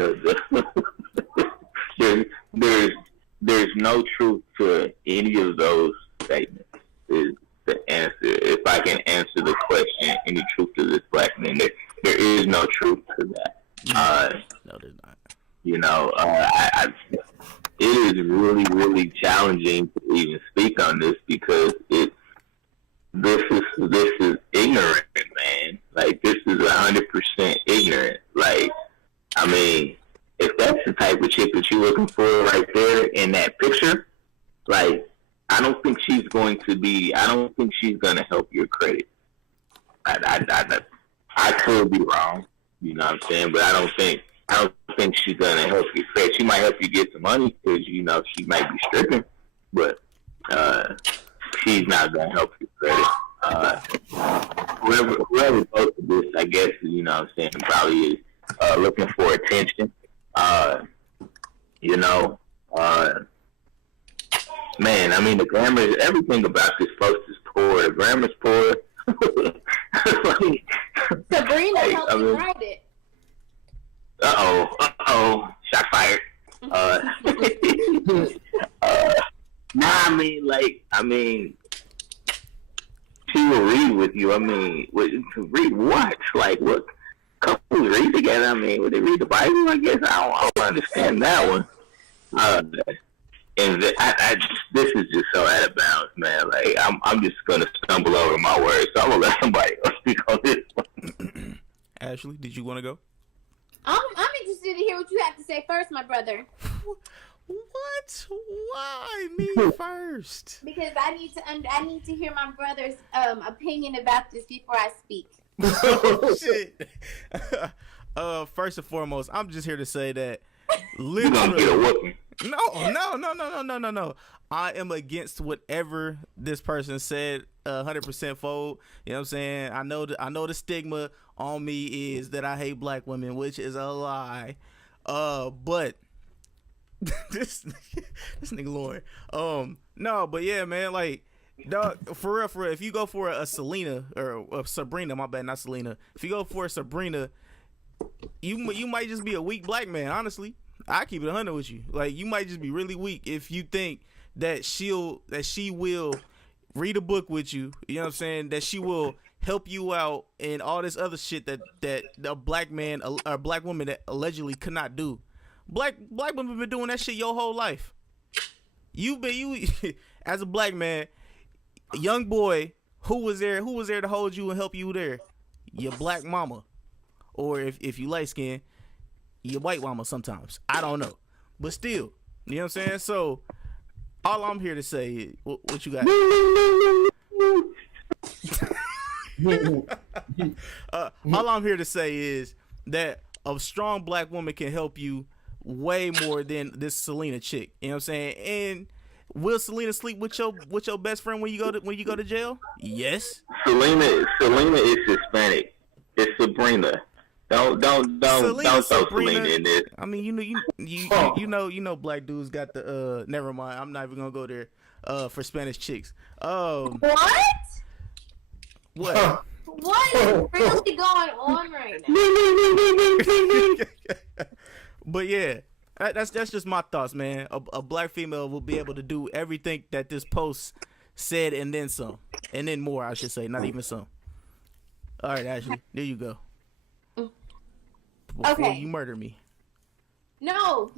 there's no truth to any of those statements. Is the answer? If I can answer the question, any truth to this black man? There is no truth to that. No, there's not. You know, it is really, really challenging to even speak on this because this is ignorant, man. Like, this is 100% ignorant. Like, I mean, if that's the type of chick that you're looking for right there in that picture, like, I don't think she's going to help your credit. I could be wrong, you know what I'm saying, but I don't think she's gonna help you credit. She might help you get some money because, you know, she might be stripping, but she's not gonna help you credit. Whoever posted this, I guess, you know what I'm saying, probably is looking for attention. You know, man, I mean, the grammar, everything about this post is poor. The grammar's poor. Like, Sabrina helped you write it. Shot fired. Nah, I mean, she will read with you. I mean, read what? Like, what? Couples read together? I mean, would they read the Bible? I guess I don't understand that one. And this is just so out of bounds, man. Like, I'm just gonna stumble over my words, so I'm gonna let somebody else speak on this one. Ashley, did you want to go? I'm interested to hear what you have to say first, my brother. What? Why me first? Because I need to hear my brother's opinion about this before I speak. Oh, shit. First and foremost, I'm just here to say that literally. No. I am against whatever this person said. 100% fold. You know what I'm saying? I know the stigma on me is that I hate black women, which is a lie. But this nigga Lauren. No, but yeah, man, like, dog, for real, if you go for a Selena or a Sabrina, my bad, not Selena. If you go for a Sabrina, you might just be a weak black man, honestly. I keep it 100 with you. Like, you might just be really weak if you think that she will read a book with you. You know what I'm saying? That she will help you out and all this other shit that a black man or black woman that allegedly could not do. Black women been doing that shit your whole life. You as a black man, young boy, who was there to hold you and help you there? Your black mama, or if you light skinned, your white mama sometimes. I don't know. But still, you know what I'm saying? So, all I'm here to say is, what you got? All I'm here to say is that a strong black woman can help you way more than this Selena chick. You know what I'm saying? And will Selena sleep with your best friend when you go to jail? Yes. Selena is Hispanic. It's Sabrina. Don't throw Selena in this. I mean, you know, black dudes got the never mind. I'm not even gonna go there. For Spanish chicks. What? What? What is really going on right now? But yeah, That's just my thoughts, man. A black female will be able to do everything that this post said and then some, and then more. I should say, not even some. All right, Ashley, there you go. Before you murder me. No,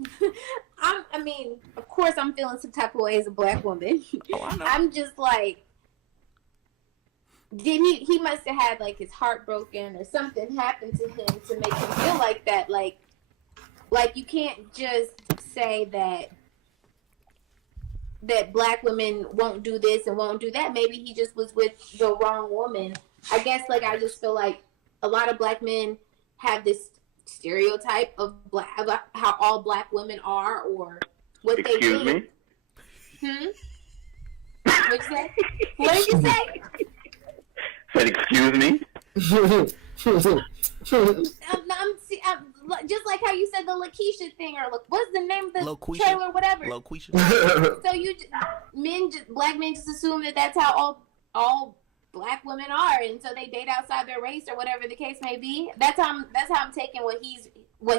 I mean, of course, I'm feeling some type of way as a black woman. Oh, I know. I'm just like, he must have had like his heart broken or something happened to him to make him feel like that. Like you can't just say that black women won't do this and won't do that. Maybe he just was with the wrong woman. I guess I just feel like a lot of black men have this stereotype of how all black women are or what they think. What'd you say? What did you say? Said, excuse me? I'm just like how you said the Lakeisha thing, or what's the name of the Loquisha? trailer, whatever. Loquisha. So black men just assume that that's how all black women are, and so they date outside their race or whatever the case may be. That's how I'm taking what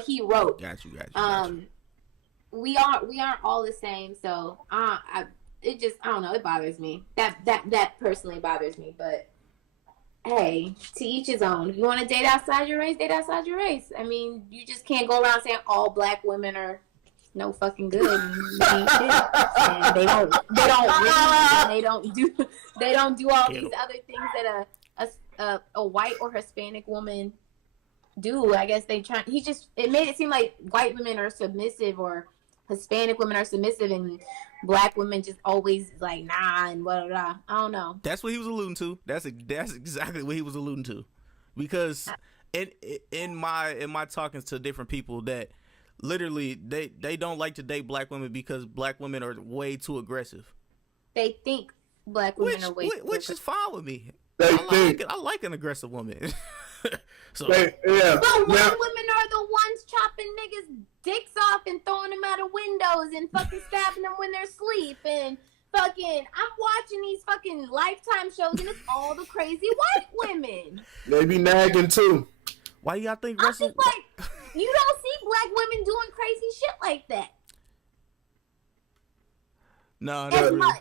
he wrote. Got you. We aren't all the same, so it just, I don't know, it bothers me. That personally bothers me, but hey, to each his own. If you want to date outside your race, date outside your race. I mean, you just can't go around saying all black women are no fucking good. And they don't read, they don't do all these other things that a white or Hispanic woman do. I guess it made it seem like white women are submissive or Hispanic women are submissive and black women just always like nah and blah blah blah. I don't know. That's what he was alluding to. That's exactly what he was alluding to, because in my talkings to different people that literally they don't like to date black women because black women are way too aggressive. They think black women are way too aggressive. Which is fine with me. I like an aggressive woman. So, But white women are the ones chopping niggas' dicks off and throwing them out of windows and fucking stabbing them when they're asleep and fucking. I'm watching these fucking Lifetime shows and it's all the crazy white women. They be nagging too. Why y'all think I'm Russell? just like, you don't see black women doing crazy shit like that. No,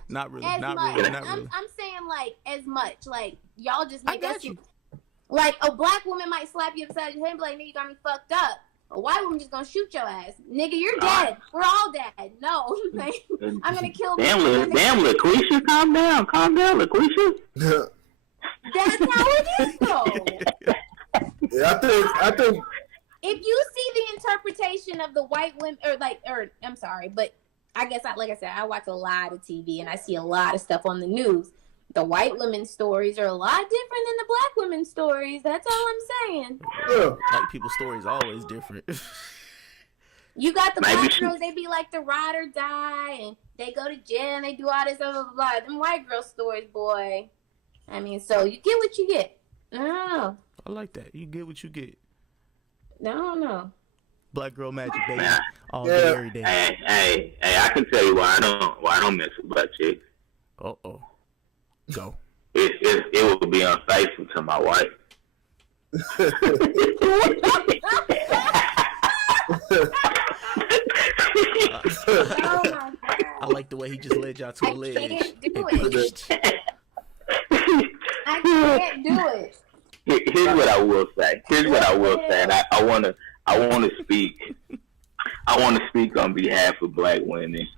not really. I'm saying like as much. Like y'all just make us. Like, a black woman might slap you upside your head and be like, nigga, you got me fucked up. A white woman just gonna shoot your ass. Nigga, you're dead. We're all dead. No. I'm gonna kill damn, LaQuisha, calm down, LaQuisha. That's how it is, though. Yeah, I think. If you see the interpretation of the white women, I'm sorry, but I guess, like I said, I watch a lot of TV and I see a lot of stuff on the news. The white women's stories are a lot different than the black women's stories. That's all I'm saying. Yeah. White people's stories are always different. You got the black girls, they be like the ride or die, and they go to jail, and they do all this, blah, blah, blah. Them white girl stories, boy. I mean, so you get what you get. I don't know. I like that. You get what you get. No. Black girl magic, baby. All day, every day. Hey, I can tell you why I don't mess with black chicks. Uh-oh. Go. It would be unfaithful to my wife. I like the way he just led y'all to a ledge. I can't do it. I can't do it. Here's what I will say. And I want to speak. I want to speak on behalf of black women.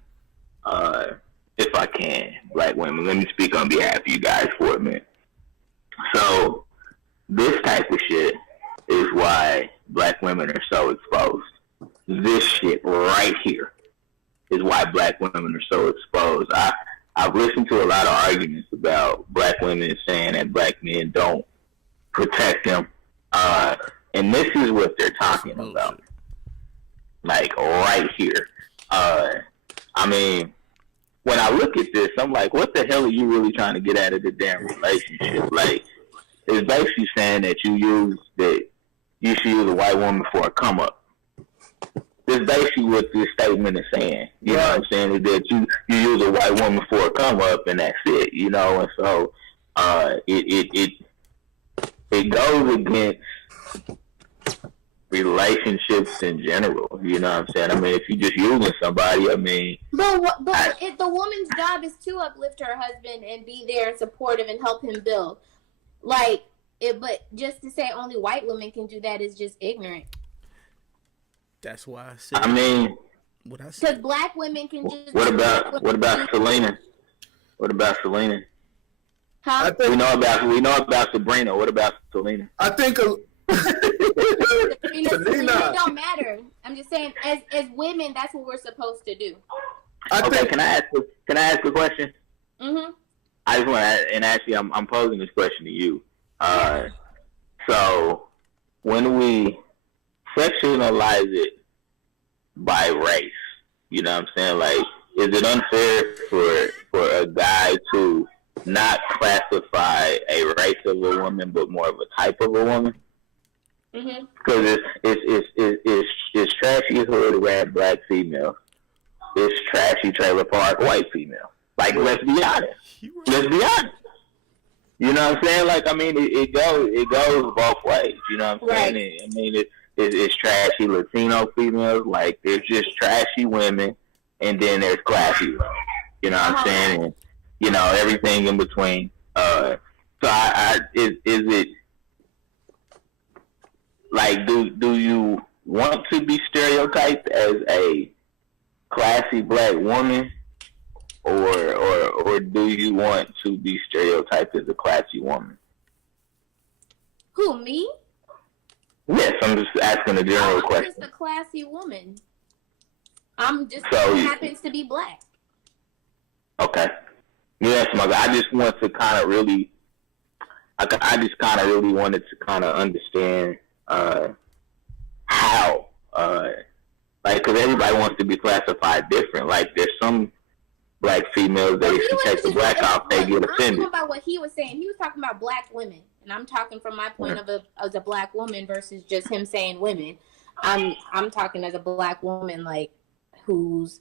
If I can, black women, let me speak on behalf of you guys for a minute. So, this type of shit is why black women are so exposed. This shit right here is why black women are so exposed. I've listened to a lot of arguments about black women saying that black men don't protect them. And this is what they're talking about. Like, right here. I mean, when I look at this, I'm like, what the hell are you really trying to get out of the damn relationship? Like, it's basically saying that you should use a white woman for a come up. That's basically what this statement is saying. You know what I'm saying? Is that you use a white woman for a come up and that's it. You know, and so it goes against relationships in general. You know what I'm saying? I mean, if you just using somebody, I mean. But if the woman's job is to uplift her husband and be there and supportive and help him build, like, but just to say only white women can do that is just ignorant. That's why I said. I mean, what I said. Because black women can just. What about Selena? What about Selena? Huh? We know about Sabrina. What about Selena? I think. It don't matter. I'm just saying, as women, that's what we're supposed to do. Can I ask a question? Mm-hmm. I just want to, and actually, I'm posing this question to you. So when we sectionalize it by race, you know what I'm saying? Like, is it unfair for a guy to not classify a race of a woman, but more of a type of a woman? Because it's trashy hood rat black female. It's trashy trailer park white female. Like, let's be honest. Let's be honest. You know what I'm saying? Like, I mean, it goes both ways. You know what I'm saying? I mean, it's trashy Latino females. Like, there's just trashy women, and then there's classy women. You know what I'm saying? And, you know, everything in between. So is it like, do you want to be stereotyped as a classy black woman, or do you want to be stereotyped as a classy woman? Who, me? Yes, I'm just asking a general question. I'm just a classy woman. I'm just happens to be black. Okay. Yes, my guy. I just want to kind of really, I just kind of really wanted to kind of understand how, like, because everybody wants to be classified different. Like, there's some black females that if you take the black off, they get offended. I'm talking about what he was saying. He was talking about black women, and I'm talking from my point of as a black woman versus just him saying women. I'm talking as a black woman, like, who's,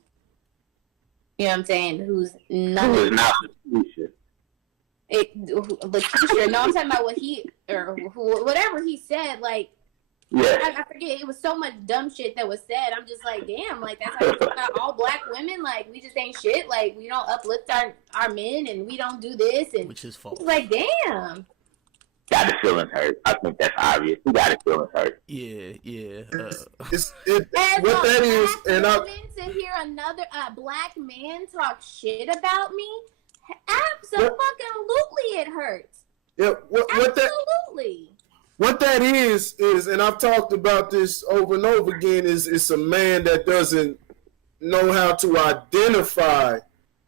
you know what I'm saying, who's not Lakeisha. Lakeisha. No, I'm talking about what he, or whatever he said, like, yeah. I forget, it was so much dumb shit that was said. I'm just like, damn, like, that's how you talk about all black women, like, we just ain't shit, like, we don't uplift our men, and we don't do this, and which is false. Like, damn. Got his feelings hurt. I think that's obvious. He got his feelings hurt. Yeah. What that is, and to hear another black man talk shit about me, absolutely it hurts. Yeah, absolutely. What that is, and I've talked about this over and over again, is it's a man that doesn't know how to identify,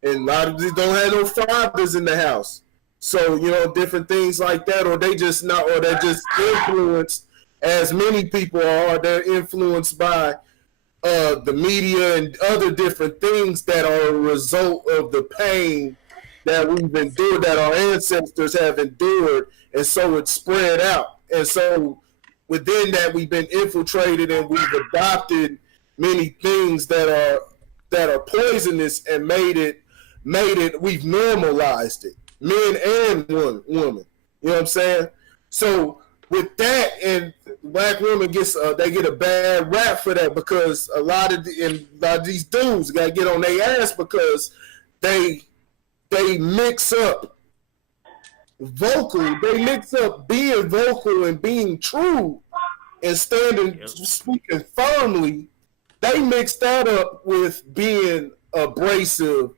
and a lot of these don't have no fathers in the house. So, you know, different things like that, or they're just influenced, as many people are, they're influenced by the media and other different things that are a result of the pain that we've endured, that our ancestors have endured, and so it's spread out. And so within that, we've been infiltrated, and we've adopted many things that are poisonous, and made it. We've normalized it, men and women. You know what I'm saying? So with that, and black women they get a bad rap for that, because a lot of these dudes got to get on their ass because they mix up they mix up being vocal and being true and speaking firmly. They mix that up with being abrasive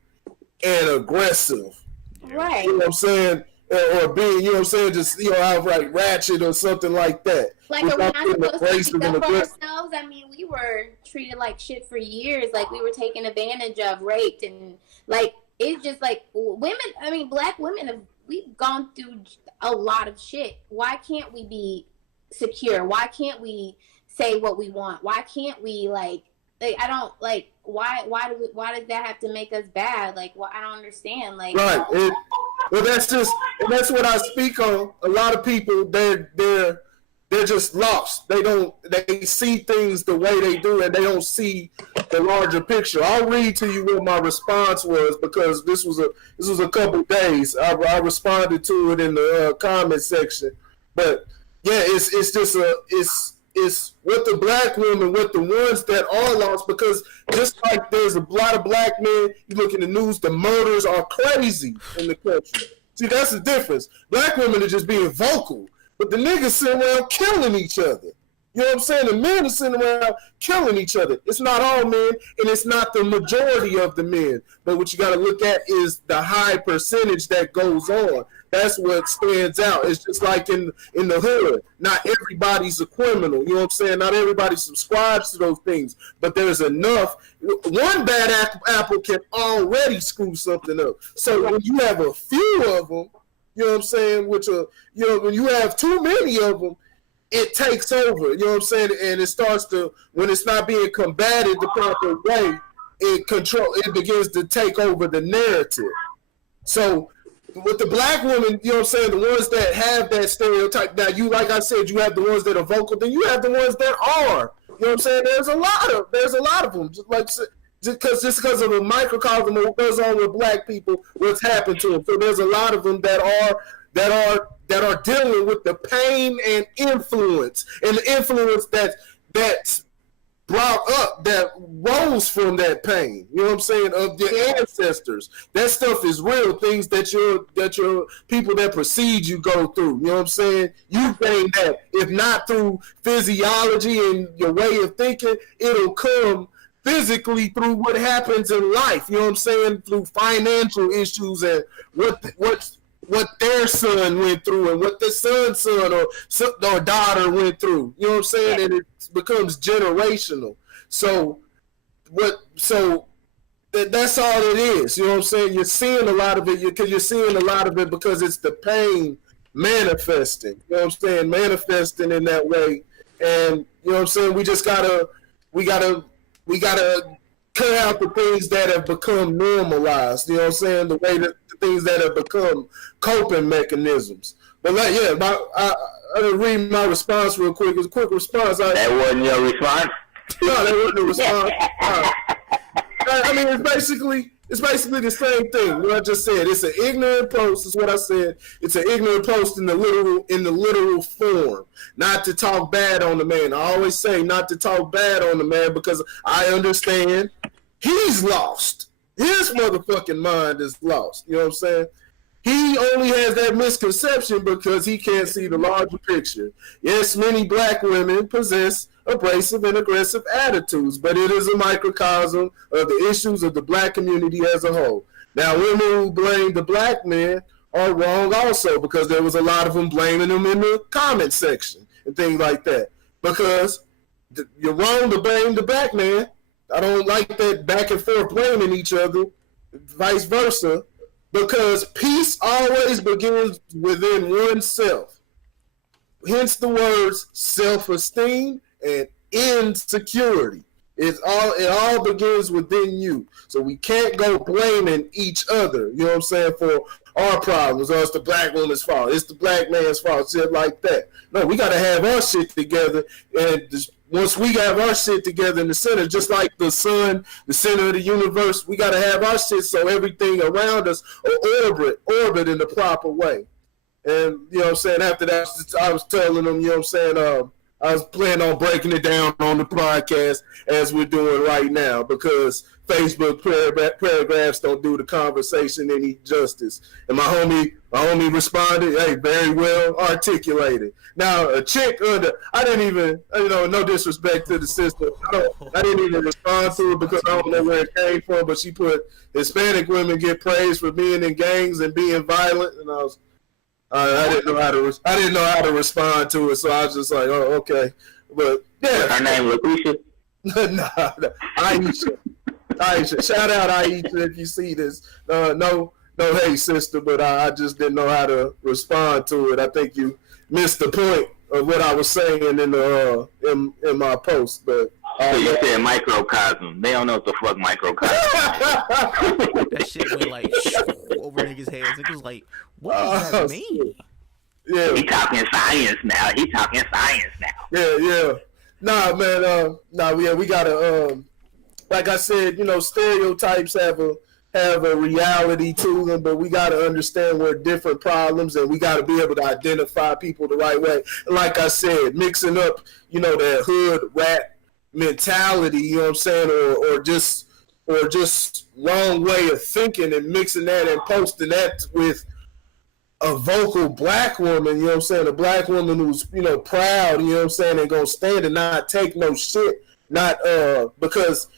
and aggressive. Right. You know what I'm saying? Or being, you know what I'm saying, just, you know, outright ratchet or something like that. Like, are we not supposed to speak up for ourselves? I mean, we were treated like shit for years. Like, we were taken advantage of, raped, and, like, it's just like women, I mean, black women, we've gone through a lot of shit. Why can't we be secure? Why can't we say what we want? Why can't we, like I don't, like, why does that have to make us bad? Like, I don't understand. Like, right. Well, that's what I speak on. A lot of people, they're just lost. They see things the way they do, and they don't see the larger picture. I'll read to you what my response was, because this was a couple days. I responded to it in the comment section, but yeah, it's it's what the black women, what the ones that are lost, because just like there's a lot of black men, you look in the news, the murders are crazy in the country. See, that's the difference. Black women are just being vocal, but the niggas sitting around killing each other. You know what I'm saying? The men are sitting around killing each other. It's not all men, and it's not the majority of the men. But what you got to look at is the high percentage that goes on. That's what stands out. It's just like in the hood. Not everybody's a criminal. You know what I'm saying? Not everybody subscribes to those things. But there's enough. One bad apple can already screw something up. So when you have a few of them, you know what I'm saying, when you have too many of them, it takes over, you know what I'm saying? And it starts to, when it's not being combated the proper way, it begins to take over the narrative. So with the black women, you know what I'm saying, the ones that have that stereotype, now you, like I said, you have the ones that are vocal, then you have the ones that are. You know what I'm saying? There's a lot of them. Just because of the microcosm of what goes on with black people, what's happened to them. So there's a lot of them that are dealing with the pain and influence, and the influence that's brought up, that rose from that pain. You know what I'm saying? Of your ancestors. That stuff is real. Things that your people that precede you go through. You know what I'm saying? You gain that. If not through physiology and your way of thinking, it'll come physically through what happens in life. You know what I'm saying? Through financial issues and what their son went through and what their son's son or daughter went through. You know what I'm saying? And it becomes generational. So that's all it is. You know what I'm saying? You're seeing a lot of it because it's the pain manifesting. You know what I'm saying? Manifesting in that way. And you know what I'm saying? We gotta cut out the things that have become normalized. You know what I'm saying? The way that the things that have become coping mechanisms. But I'll read my response real quick. It's a quick response. That wasn't your response? No, that wasn't a response. I mean, it's basically the same thing. What I just said. It's an ignorant post. Is what I said. It's an ignorant post in the literal form. Not to talk bad on the man. I always say not to talk bad on the man because I understand he's lost. His motherfucking mind is lost. You know what I'm saying? He only has that misconception because he can't see the larger picture. Yes, many black women possess abrasive and aggressive attitudes, but it is a microcosm of the issues of the black community as a whole. Now, women who blame the black men are wrong also, because there was a lot of them blaming them in the comment section and things like that. Because you're wrong to blame the black man. I don't like that back and forth blaming each other, vice versa, because peace always begins within oneself. Hence the words self-esteem and insecurity. It all begins within you. So we can't go blaming each other, you know what I'm saying, for our problems, or it's the black woman's fault, it's the black man's fault, shit like that. No, we got to have our shit together, and once we have our shit together in the center, just like the sun, the center of the universe, we got to have our shit so everything around us will orbit in the proper way. And, you know what I'm saying, after that, I was telling them, you know what I'm saying, I was planning on breaking it down on the podcast as we're doing right now, because Facebook paragraphs don't do the conversation any justice. And my homie responded, hey, very well articulated. Now, a chick I didn't even, no disrespect to the sister, I didn't even respond to it because I don't know where it came from, but she put, Hispanic women get praised for being in gangs and being violent, and I didn't know how to respond to it, so I was just like, oh, okay. But yeah, her name Lucretia. Nah, Aisha. Shout out Aisha if you see this. No, hey sister, but I just didn't know how to respond to it. I think you missed the point of what I was saying in my post. But so you said microcosm. They don't know what the fuck microcosm is. That shit went like over niggas' heads. It was like, what does that mean? Yeah. He talking science now. Yeah. Nah, man. We gotta. Like I said, stereotypes have have a reality to them, but we got to understand we're different problems, and we got to be able to identify people the right way. And like I said, mixing up, that hood rat mentality, you know what I'm saying, or just wrong way of thinking, and mixing that and posting that with a vocal black woman, you know what I'm saying, a black woman who's, proud, you know what I'm saying, and gonna stand and not take no shit, not because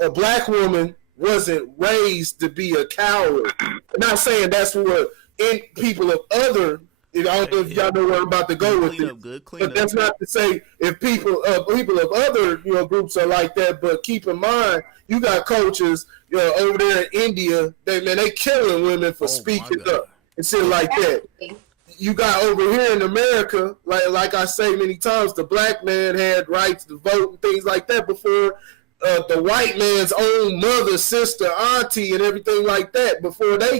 a black woman wasn't raised to be a coward. I'm not saying that's what people of other, I don't know if y'all know where I'm about to go with it, but that's not to say if people of other groups are like that. But keep in mind, you got coaches over there in India, they killing women for speaking up and shit like that. You got over here in America, like I say many times, the black man had rights to vote and things like that before the white man's own mother, sister, auntie, and everything like that, before they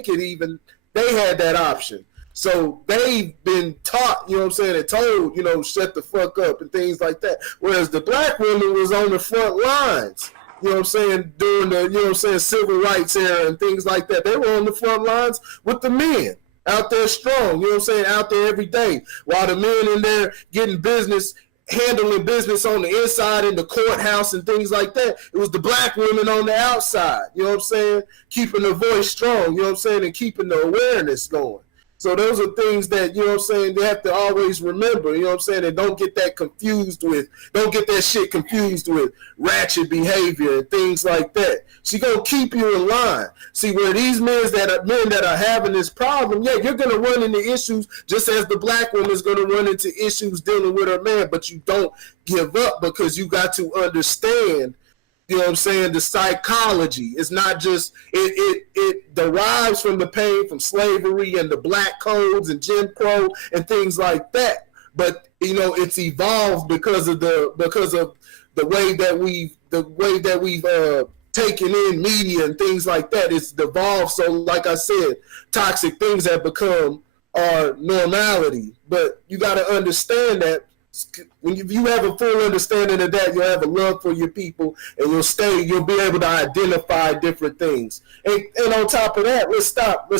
had that option. So they've been taught, you know what I'm saying, and told, shut the fuck up and things like that. Whereas the black woman was on the front lines, you know what I'm saying, during the, civil rights era and things like that. They were on the front lines with the men out there strong, you know what I'm saying, out there every day. While the men in there handling business on the inside in the courthouse and things like that, it was the black women on the outside, you know what I'm saying, keeping the voice strong, you know what I'm saying, and keeping the awareness going. So those are things that, you know what I'm saying, they have to always remember, you know what I'm saying, and don't get that shit confused with ratchet behavior and things like that. She gonna keep you in line. See, where these men that are having this problem, yeah, you're gonna run into issues just as the black woman is gonna run into issues dealing with her man, but you don't give up, because you got to understand, you know what I'm saying, the psychology. It's not just, it derives from the pain from slavery and the black codes and Jim Crow and things like that. But, it's evolved because of the way that we've taken in media and things like that. It's evolved. So like I said, toxic things have become our normality. But you got to understand that when you have a full understanding of that, you'll have a love for your people, and you'll be able to identify different things. And on top of that, let's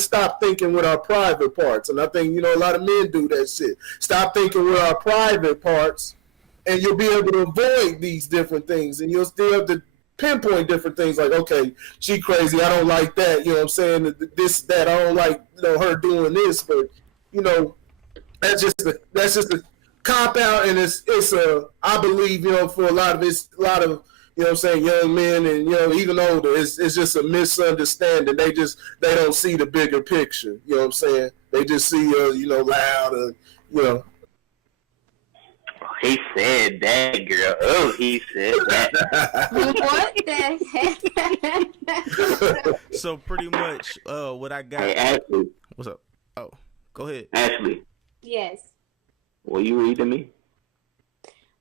stop thinking with our private parts. And I think, a lot of men do that shit. Stop thinking with our private parts, and you'll be able to avoid these different things, and you'll still have to pinpoint different things like, okay, she crazy, I don't like that, you know what I'm saying, this, that, I don't like, her doing this, but, that's just a cop out, and it's I believe, for a lot of, you know what I'm saying, young men and, even older, it's just a misunderstanding. They don't see the bigger picture, you know what I'm saying? They just see, loud, He said that, girl. Oh, he said that. What the heck? So pretty much, what I got. Hey, Ashley. What's up? Oh, go ahead. Ashley. Yes. Were you reading me?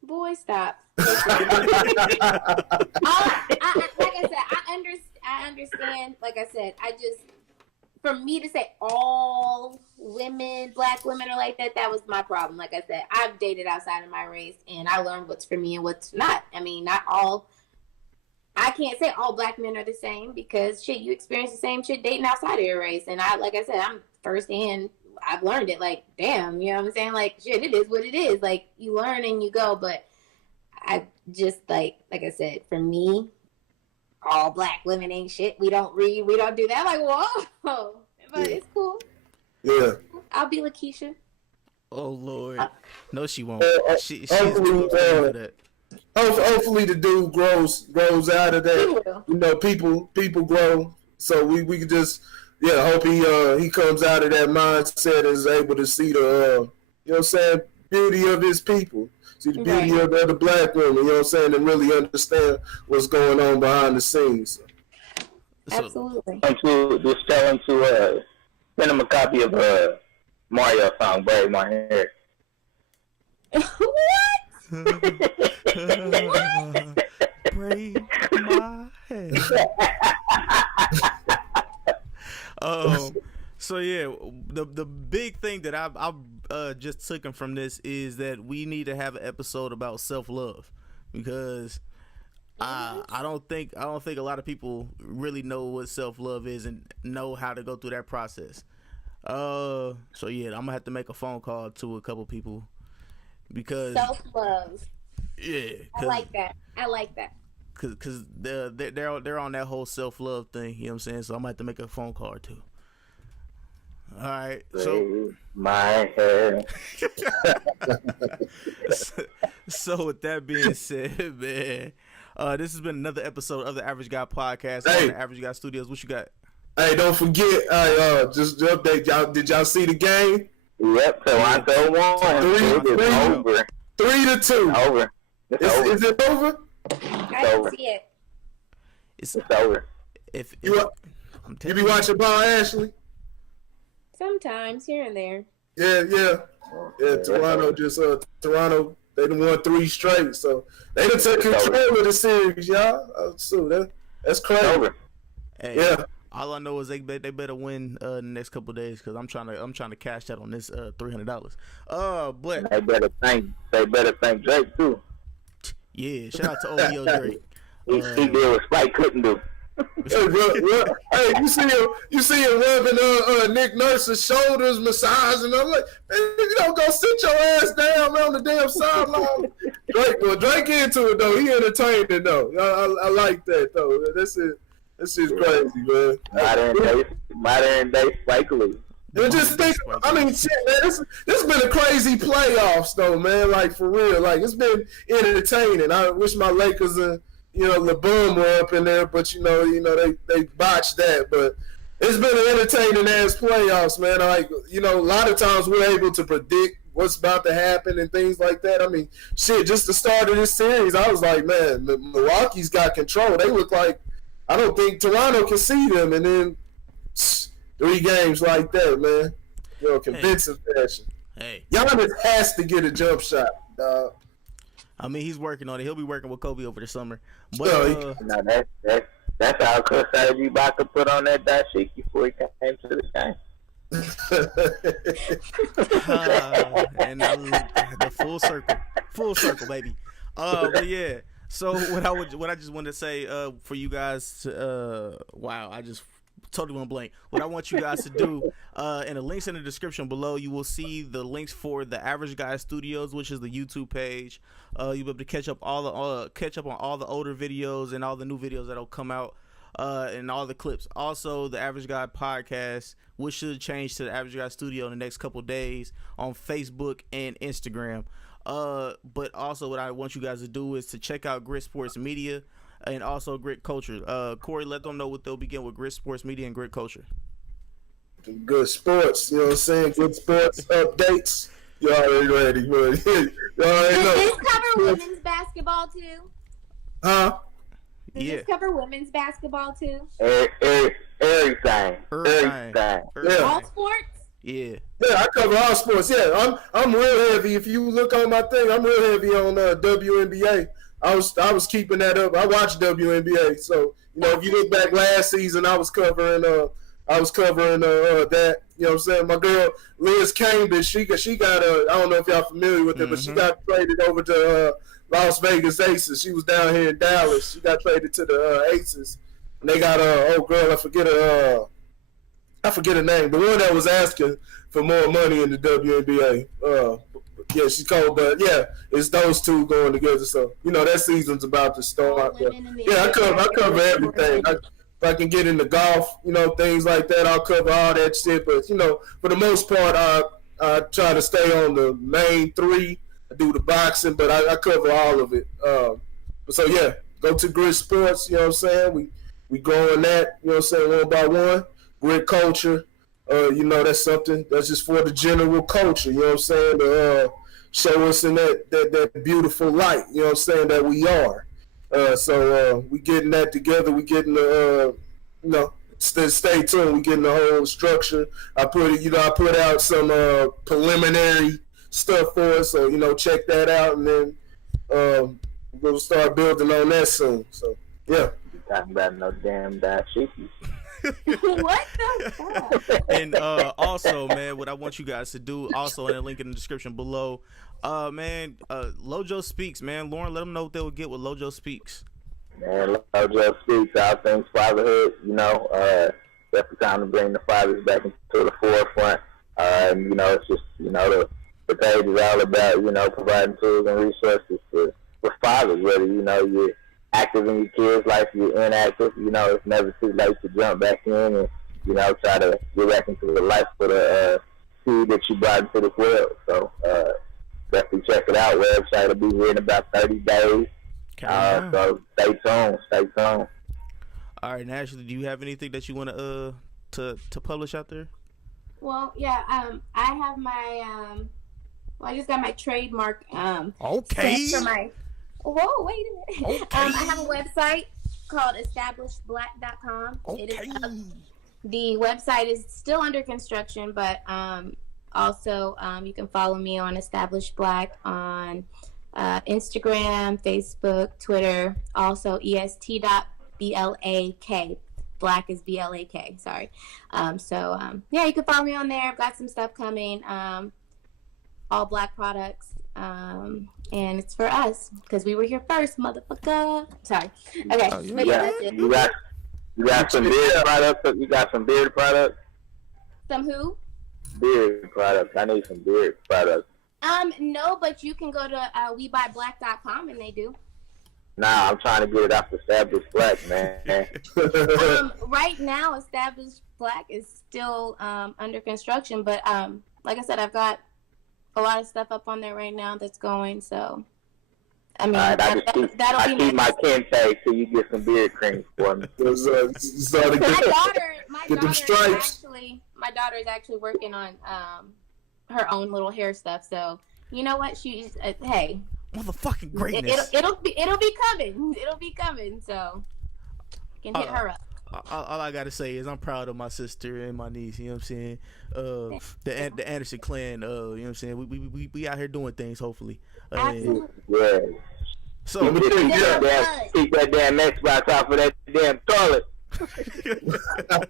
Boy, stop. Like I said, I understand. Like I said, for me to say all women, black women are like that, that was my problem. Like I said, I've dated outside of my race, and I learned what's for me and what's not. I mean, not all. I can't say all black men are the same, because shit, you experience the same shit dating outside of your race. And like I said, I'm firsthand. I've learned it. Like, damn, you know what I'm saying? Like, shit, it is what it is. Like, you learn and you go. But I just like I said, for me, all black women ain't shit. We don't read. We don't do that. I'm like, whoa. But it's cool. Yeah. I'll be Lakeisha. Oh, Lord. No, she won't. She's too upset for that. Hopefully the dude grows out of that. People grow. So we can just, hope he comes out of that mindset and is able to see the, you know what I'm saying, beauty of his people. See the beauty of the black women, you know what I'm saying, and really understand what's going on behind the scenes. Absolutely. Just tell him to send him a copy of Mario song, Braid My Hair. What? Braid my hair. So yeah, the big thing that I've just taken from this is that we need to have an episode about self-love, because I don't think a lot of people really know what self-love is and know how to go through that process. So yeah, I'm gonna have to make a phone call to a couple people because Self-love. yeah, I like that. Cause they're on that whole self-love thing. You know what I'm saying? So I'm gonna have to make a phone call or two. All right. So my hair. so with that being said, man, this has been another episode of the Average Guy Podcast on the Average Guy Studios. What you got? Hey, don't forget, just to update y'all. Did y'all see the game? Yep, Toronto won. 3-2. Over. Is it over? I didn't see it. It's over. If You be watching ball, Ashley? Sometimes here and there. Yeah. Toronto. They done won 3 straight, so they done took control of the series, y'all. So that's crazy. Over. Hey, yeah. All I know is they better win the next couple of days because I'm trying to cash that on this $300. But they better thank Drake too. Yeah, shout out to OVO Drake. He did what Spike couldn't do. Hey, you see him rubbing Nick Nurse's shoulders, massaging. I'm like, man, you don't go sit your ass down on the damn sideline. Drake into it though. He entertaining though. I like that though. This is crazy, man. Modern day Spike Lee. Just think, I mean, shit, man. This been a crazy playoffs though, man. Like for real, like it's been entertaining. I wish my Lakers and LeBron were up in there, but they botched that. But it's been an entertaining ass playoffs, man. Like a lot of times we're able to predict what's about to happen and things like that. I mean, shit, just the start of this series, I was like, man, Milwaukee's got control. They look like I don't think Toronto can see them, and then 3 games like that, man. Convincing fashion. Hey, Giannis has to get a jump shot, dog. I mean, he's working on it. He'll be working with Kobe over the summer. But that's how Coach Saturday about to put on that dashiki before he came to the game. And the full circle, baby. But yeah. So what I just wanted to say for you guys to wow, I just totally went blank. What I want you guys to do, in the links in the description below, you will see the links for the Average Guy Studios, which is the YouTube page. You'll be able to catch up on all the older videos and all the new videos that'll come out, and all the clips. Also, the Average Guy Podcast, which should change to the Average Guy Studio in the next couple days on Facebook and Instagram. But also what I want you guys to do is to check out Grit Sports Media and also Grit Culture. Corey, let them know what they'll begin with Grit Sports Media and Grit Culture. Good sports, you know what I'm saying? Good sports updates. You already ready, but you already know. Does this cover women's basketball too? Huh? Does this cover women's basketball too? Everything. Yeah. All sports? Yeah. Yeah, I cover all sports. Yeah, I'm real heavy. If you look on my thing, I'm real heavy on WNBA. I was keeping that up. I watch WNBA, so if you look back last season, I was covering that. You know what I'm saying? My girl Liz Cambridge, she got I don't know if y'all familiar with her, but she got traded over to Las Vegas Aces. She was down here in Dallas. She got traded to the Aces, and they got I forget her name. The one that was asking for more money in the WNBA. Yeah, she's called, but yeah, it's those two going together. So that season's about to start. But, yeah, I cover everything. If I can get into golf, things like that, I'll cover all that shit. But for the most part, I try to stay on the main 3. I do the boxing, but I cover all of it. So yeah, go to Grit Sports. You know what I'm saying? We growing that. You know what I'm saying? One by one. Grit Culture. That's something that's just for the general culture, you know what I'm saying, to show us in that beautiful light, you know what I'm saying, that we are. So we getting that together. We getting the, stay tuned. We getting the whole structure. I put out some preliminary stuff for us, so, check that out, and then we'll start building on that soon. So, yeah. Talking about no damn dashiki. What the fuck? And also, man, what I want you guys to do, also in the link in the description below, Lojo Speaks, man. Lauren, let them know what they will get with Lojo Speaks. And Lojo speaks all things fatherhood, definitely time to bring the fathers back into the forefront. It's just, the page is all about, providing tools and resources for fathers, whether, you're active in your kids' life, you're inactive, it's never too late to jump back in and, try to get back into the life for the seed that you brought into this world. So, definitely check it out. Website will be here in about 30 days. So stay tuned. All right, and Ashley, do you have anything that you want to publish out there? Well, yeah, I have my I just got my trademark okay. for my whoa, wait a minute. Okay. I have a website called establishedblack.com. Okay. It is the website is still under construction, but also you can follow me on Established Black on Instagram, Facebook, Twitter, also est.blak. Black is BLAK. Sorry. Yeah, you can follow me on there. I've got some stuff coming. All black products. And it's for us because we were here first, motherfucker. Sorry. Okay. Oh, yeah. But yeah, that's it. You got some beard products. You got some beard products. Some who? Beard products. I need some beard products. No, but you can go to WeBuyBlack.com and they do. Nah, I'm trying to get it off Established Black, man. Right now, Established Black is still under construction, but like I said, I've got a lot of stuff up on there right now that's going. So, I mean, right, I keep my kente till you get some beard cream for me. my Get them stripes. My daughter is actually working on her own little hair stuff. So, you know what? She's hey. Motherfucking greatness. It'll be coming. It'll be coming. So you can hit her up. All I gotta say is I'm proud of my sister and my niece. You know what I'm saying? The Anderson clan. You know what I'm saying? We out here doing things. Hopefully. Absolutely. Yeah. So keep that damn Xbox off of that damn toilet.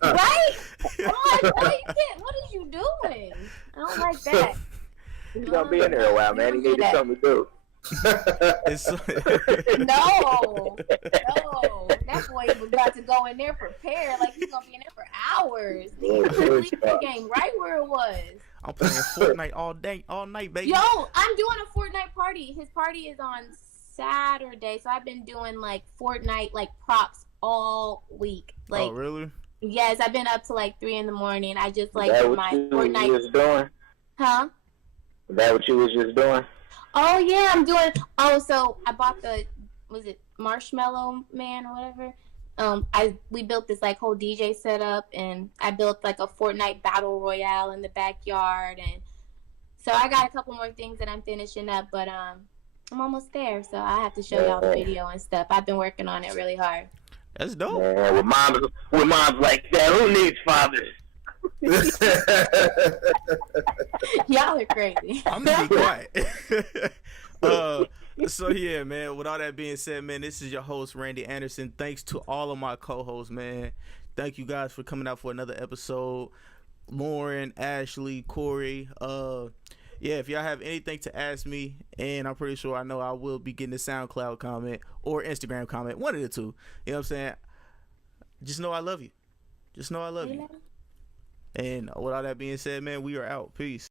Right? I'm like, no, you can't. What are you doing? I don't like that. He's gonna be in there a while, man. He needs something to do. No, that boy was about to go in there prepared, like he's gonna be in there for hours. Leave the game right where it was. I'm playing Fortnite all night, baby. Yo, I'm doing a Fortnite party. His party is on Saturday, so I've been doing like Fortnite like props all week. Like, oh really? Yes, I've been up to like 3 a.m. I just like that my Fortnite. Was doing? Huh? Is that what you was just doing? Oh yeah, I'm doing. Oh, so I bought was it Marshmallow Man or whatever? We built this like whole DJ setup, and I built like a Fortnite battle royale in the backyard, and so I got a couple more things that I'm finishing up, but I'm almost there, so I have to show y'all the video and stuff. I've been working on it really hard. That's dope. Man, with moms like that, who needs fathers? Y'all are crazy. I'm gonna be quiet. So yeah, man, with all that being said, man, this is your host Randy Anderson. Thanks to all of my co-hosts, man. Thank you guys for coming out for another episode. Lauren, Ashley, Corey, yeah, if y'all have anything to ask me, and I'm pretty sure I know I will be getting a SoundCloud comment or Instagram comment, one of the two. You know what I'm saying? Just know I love you. Just know I love you. And with all that being said, man, we are out. Peace.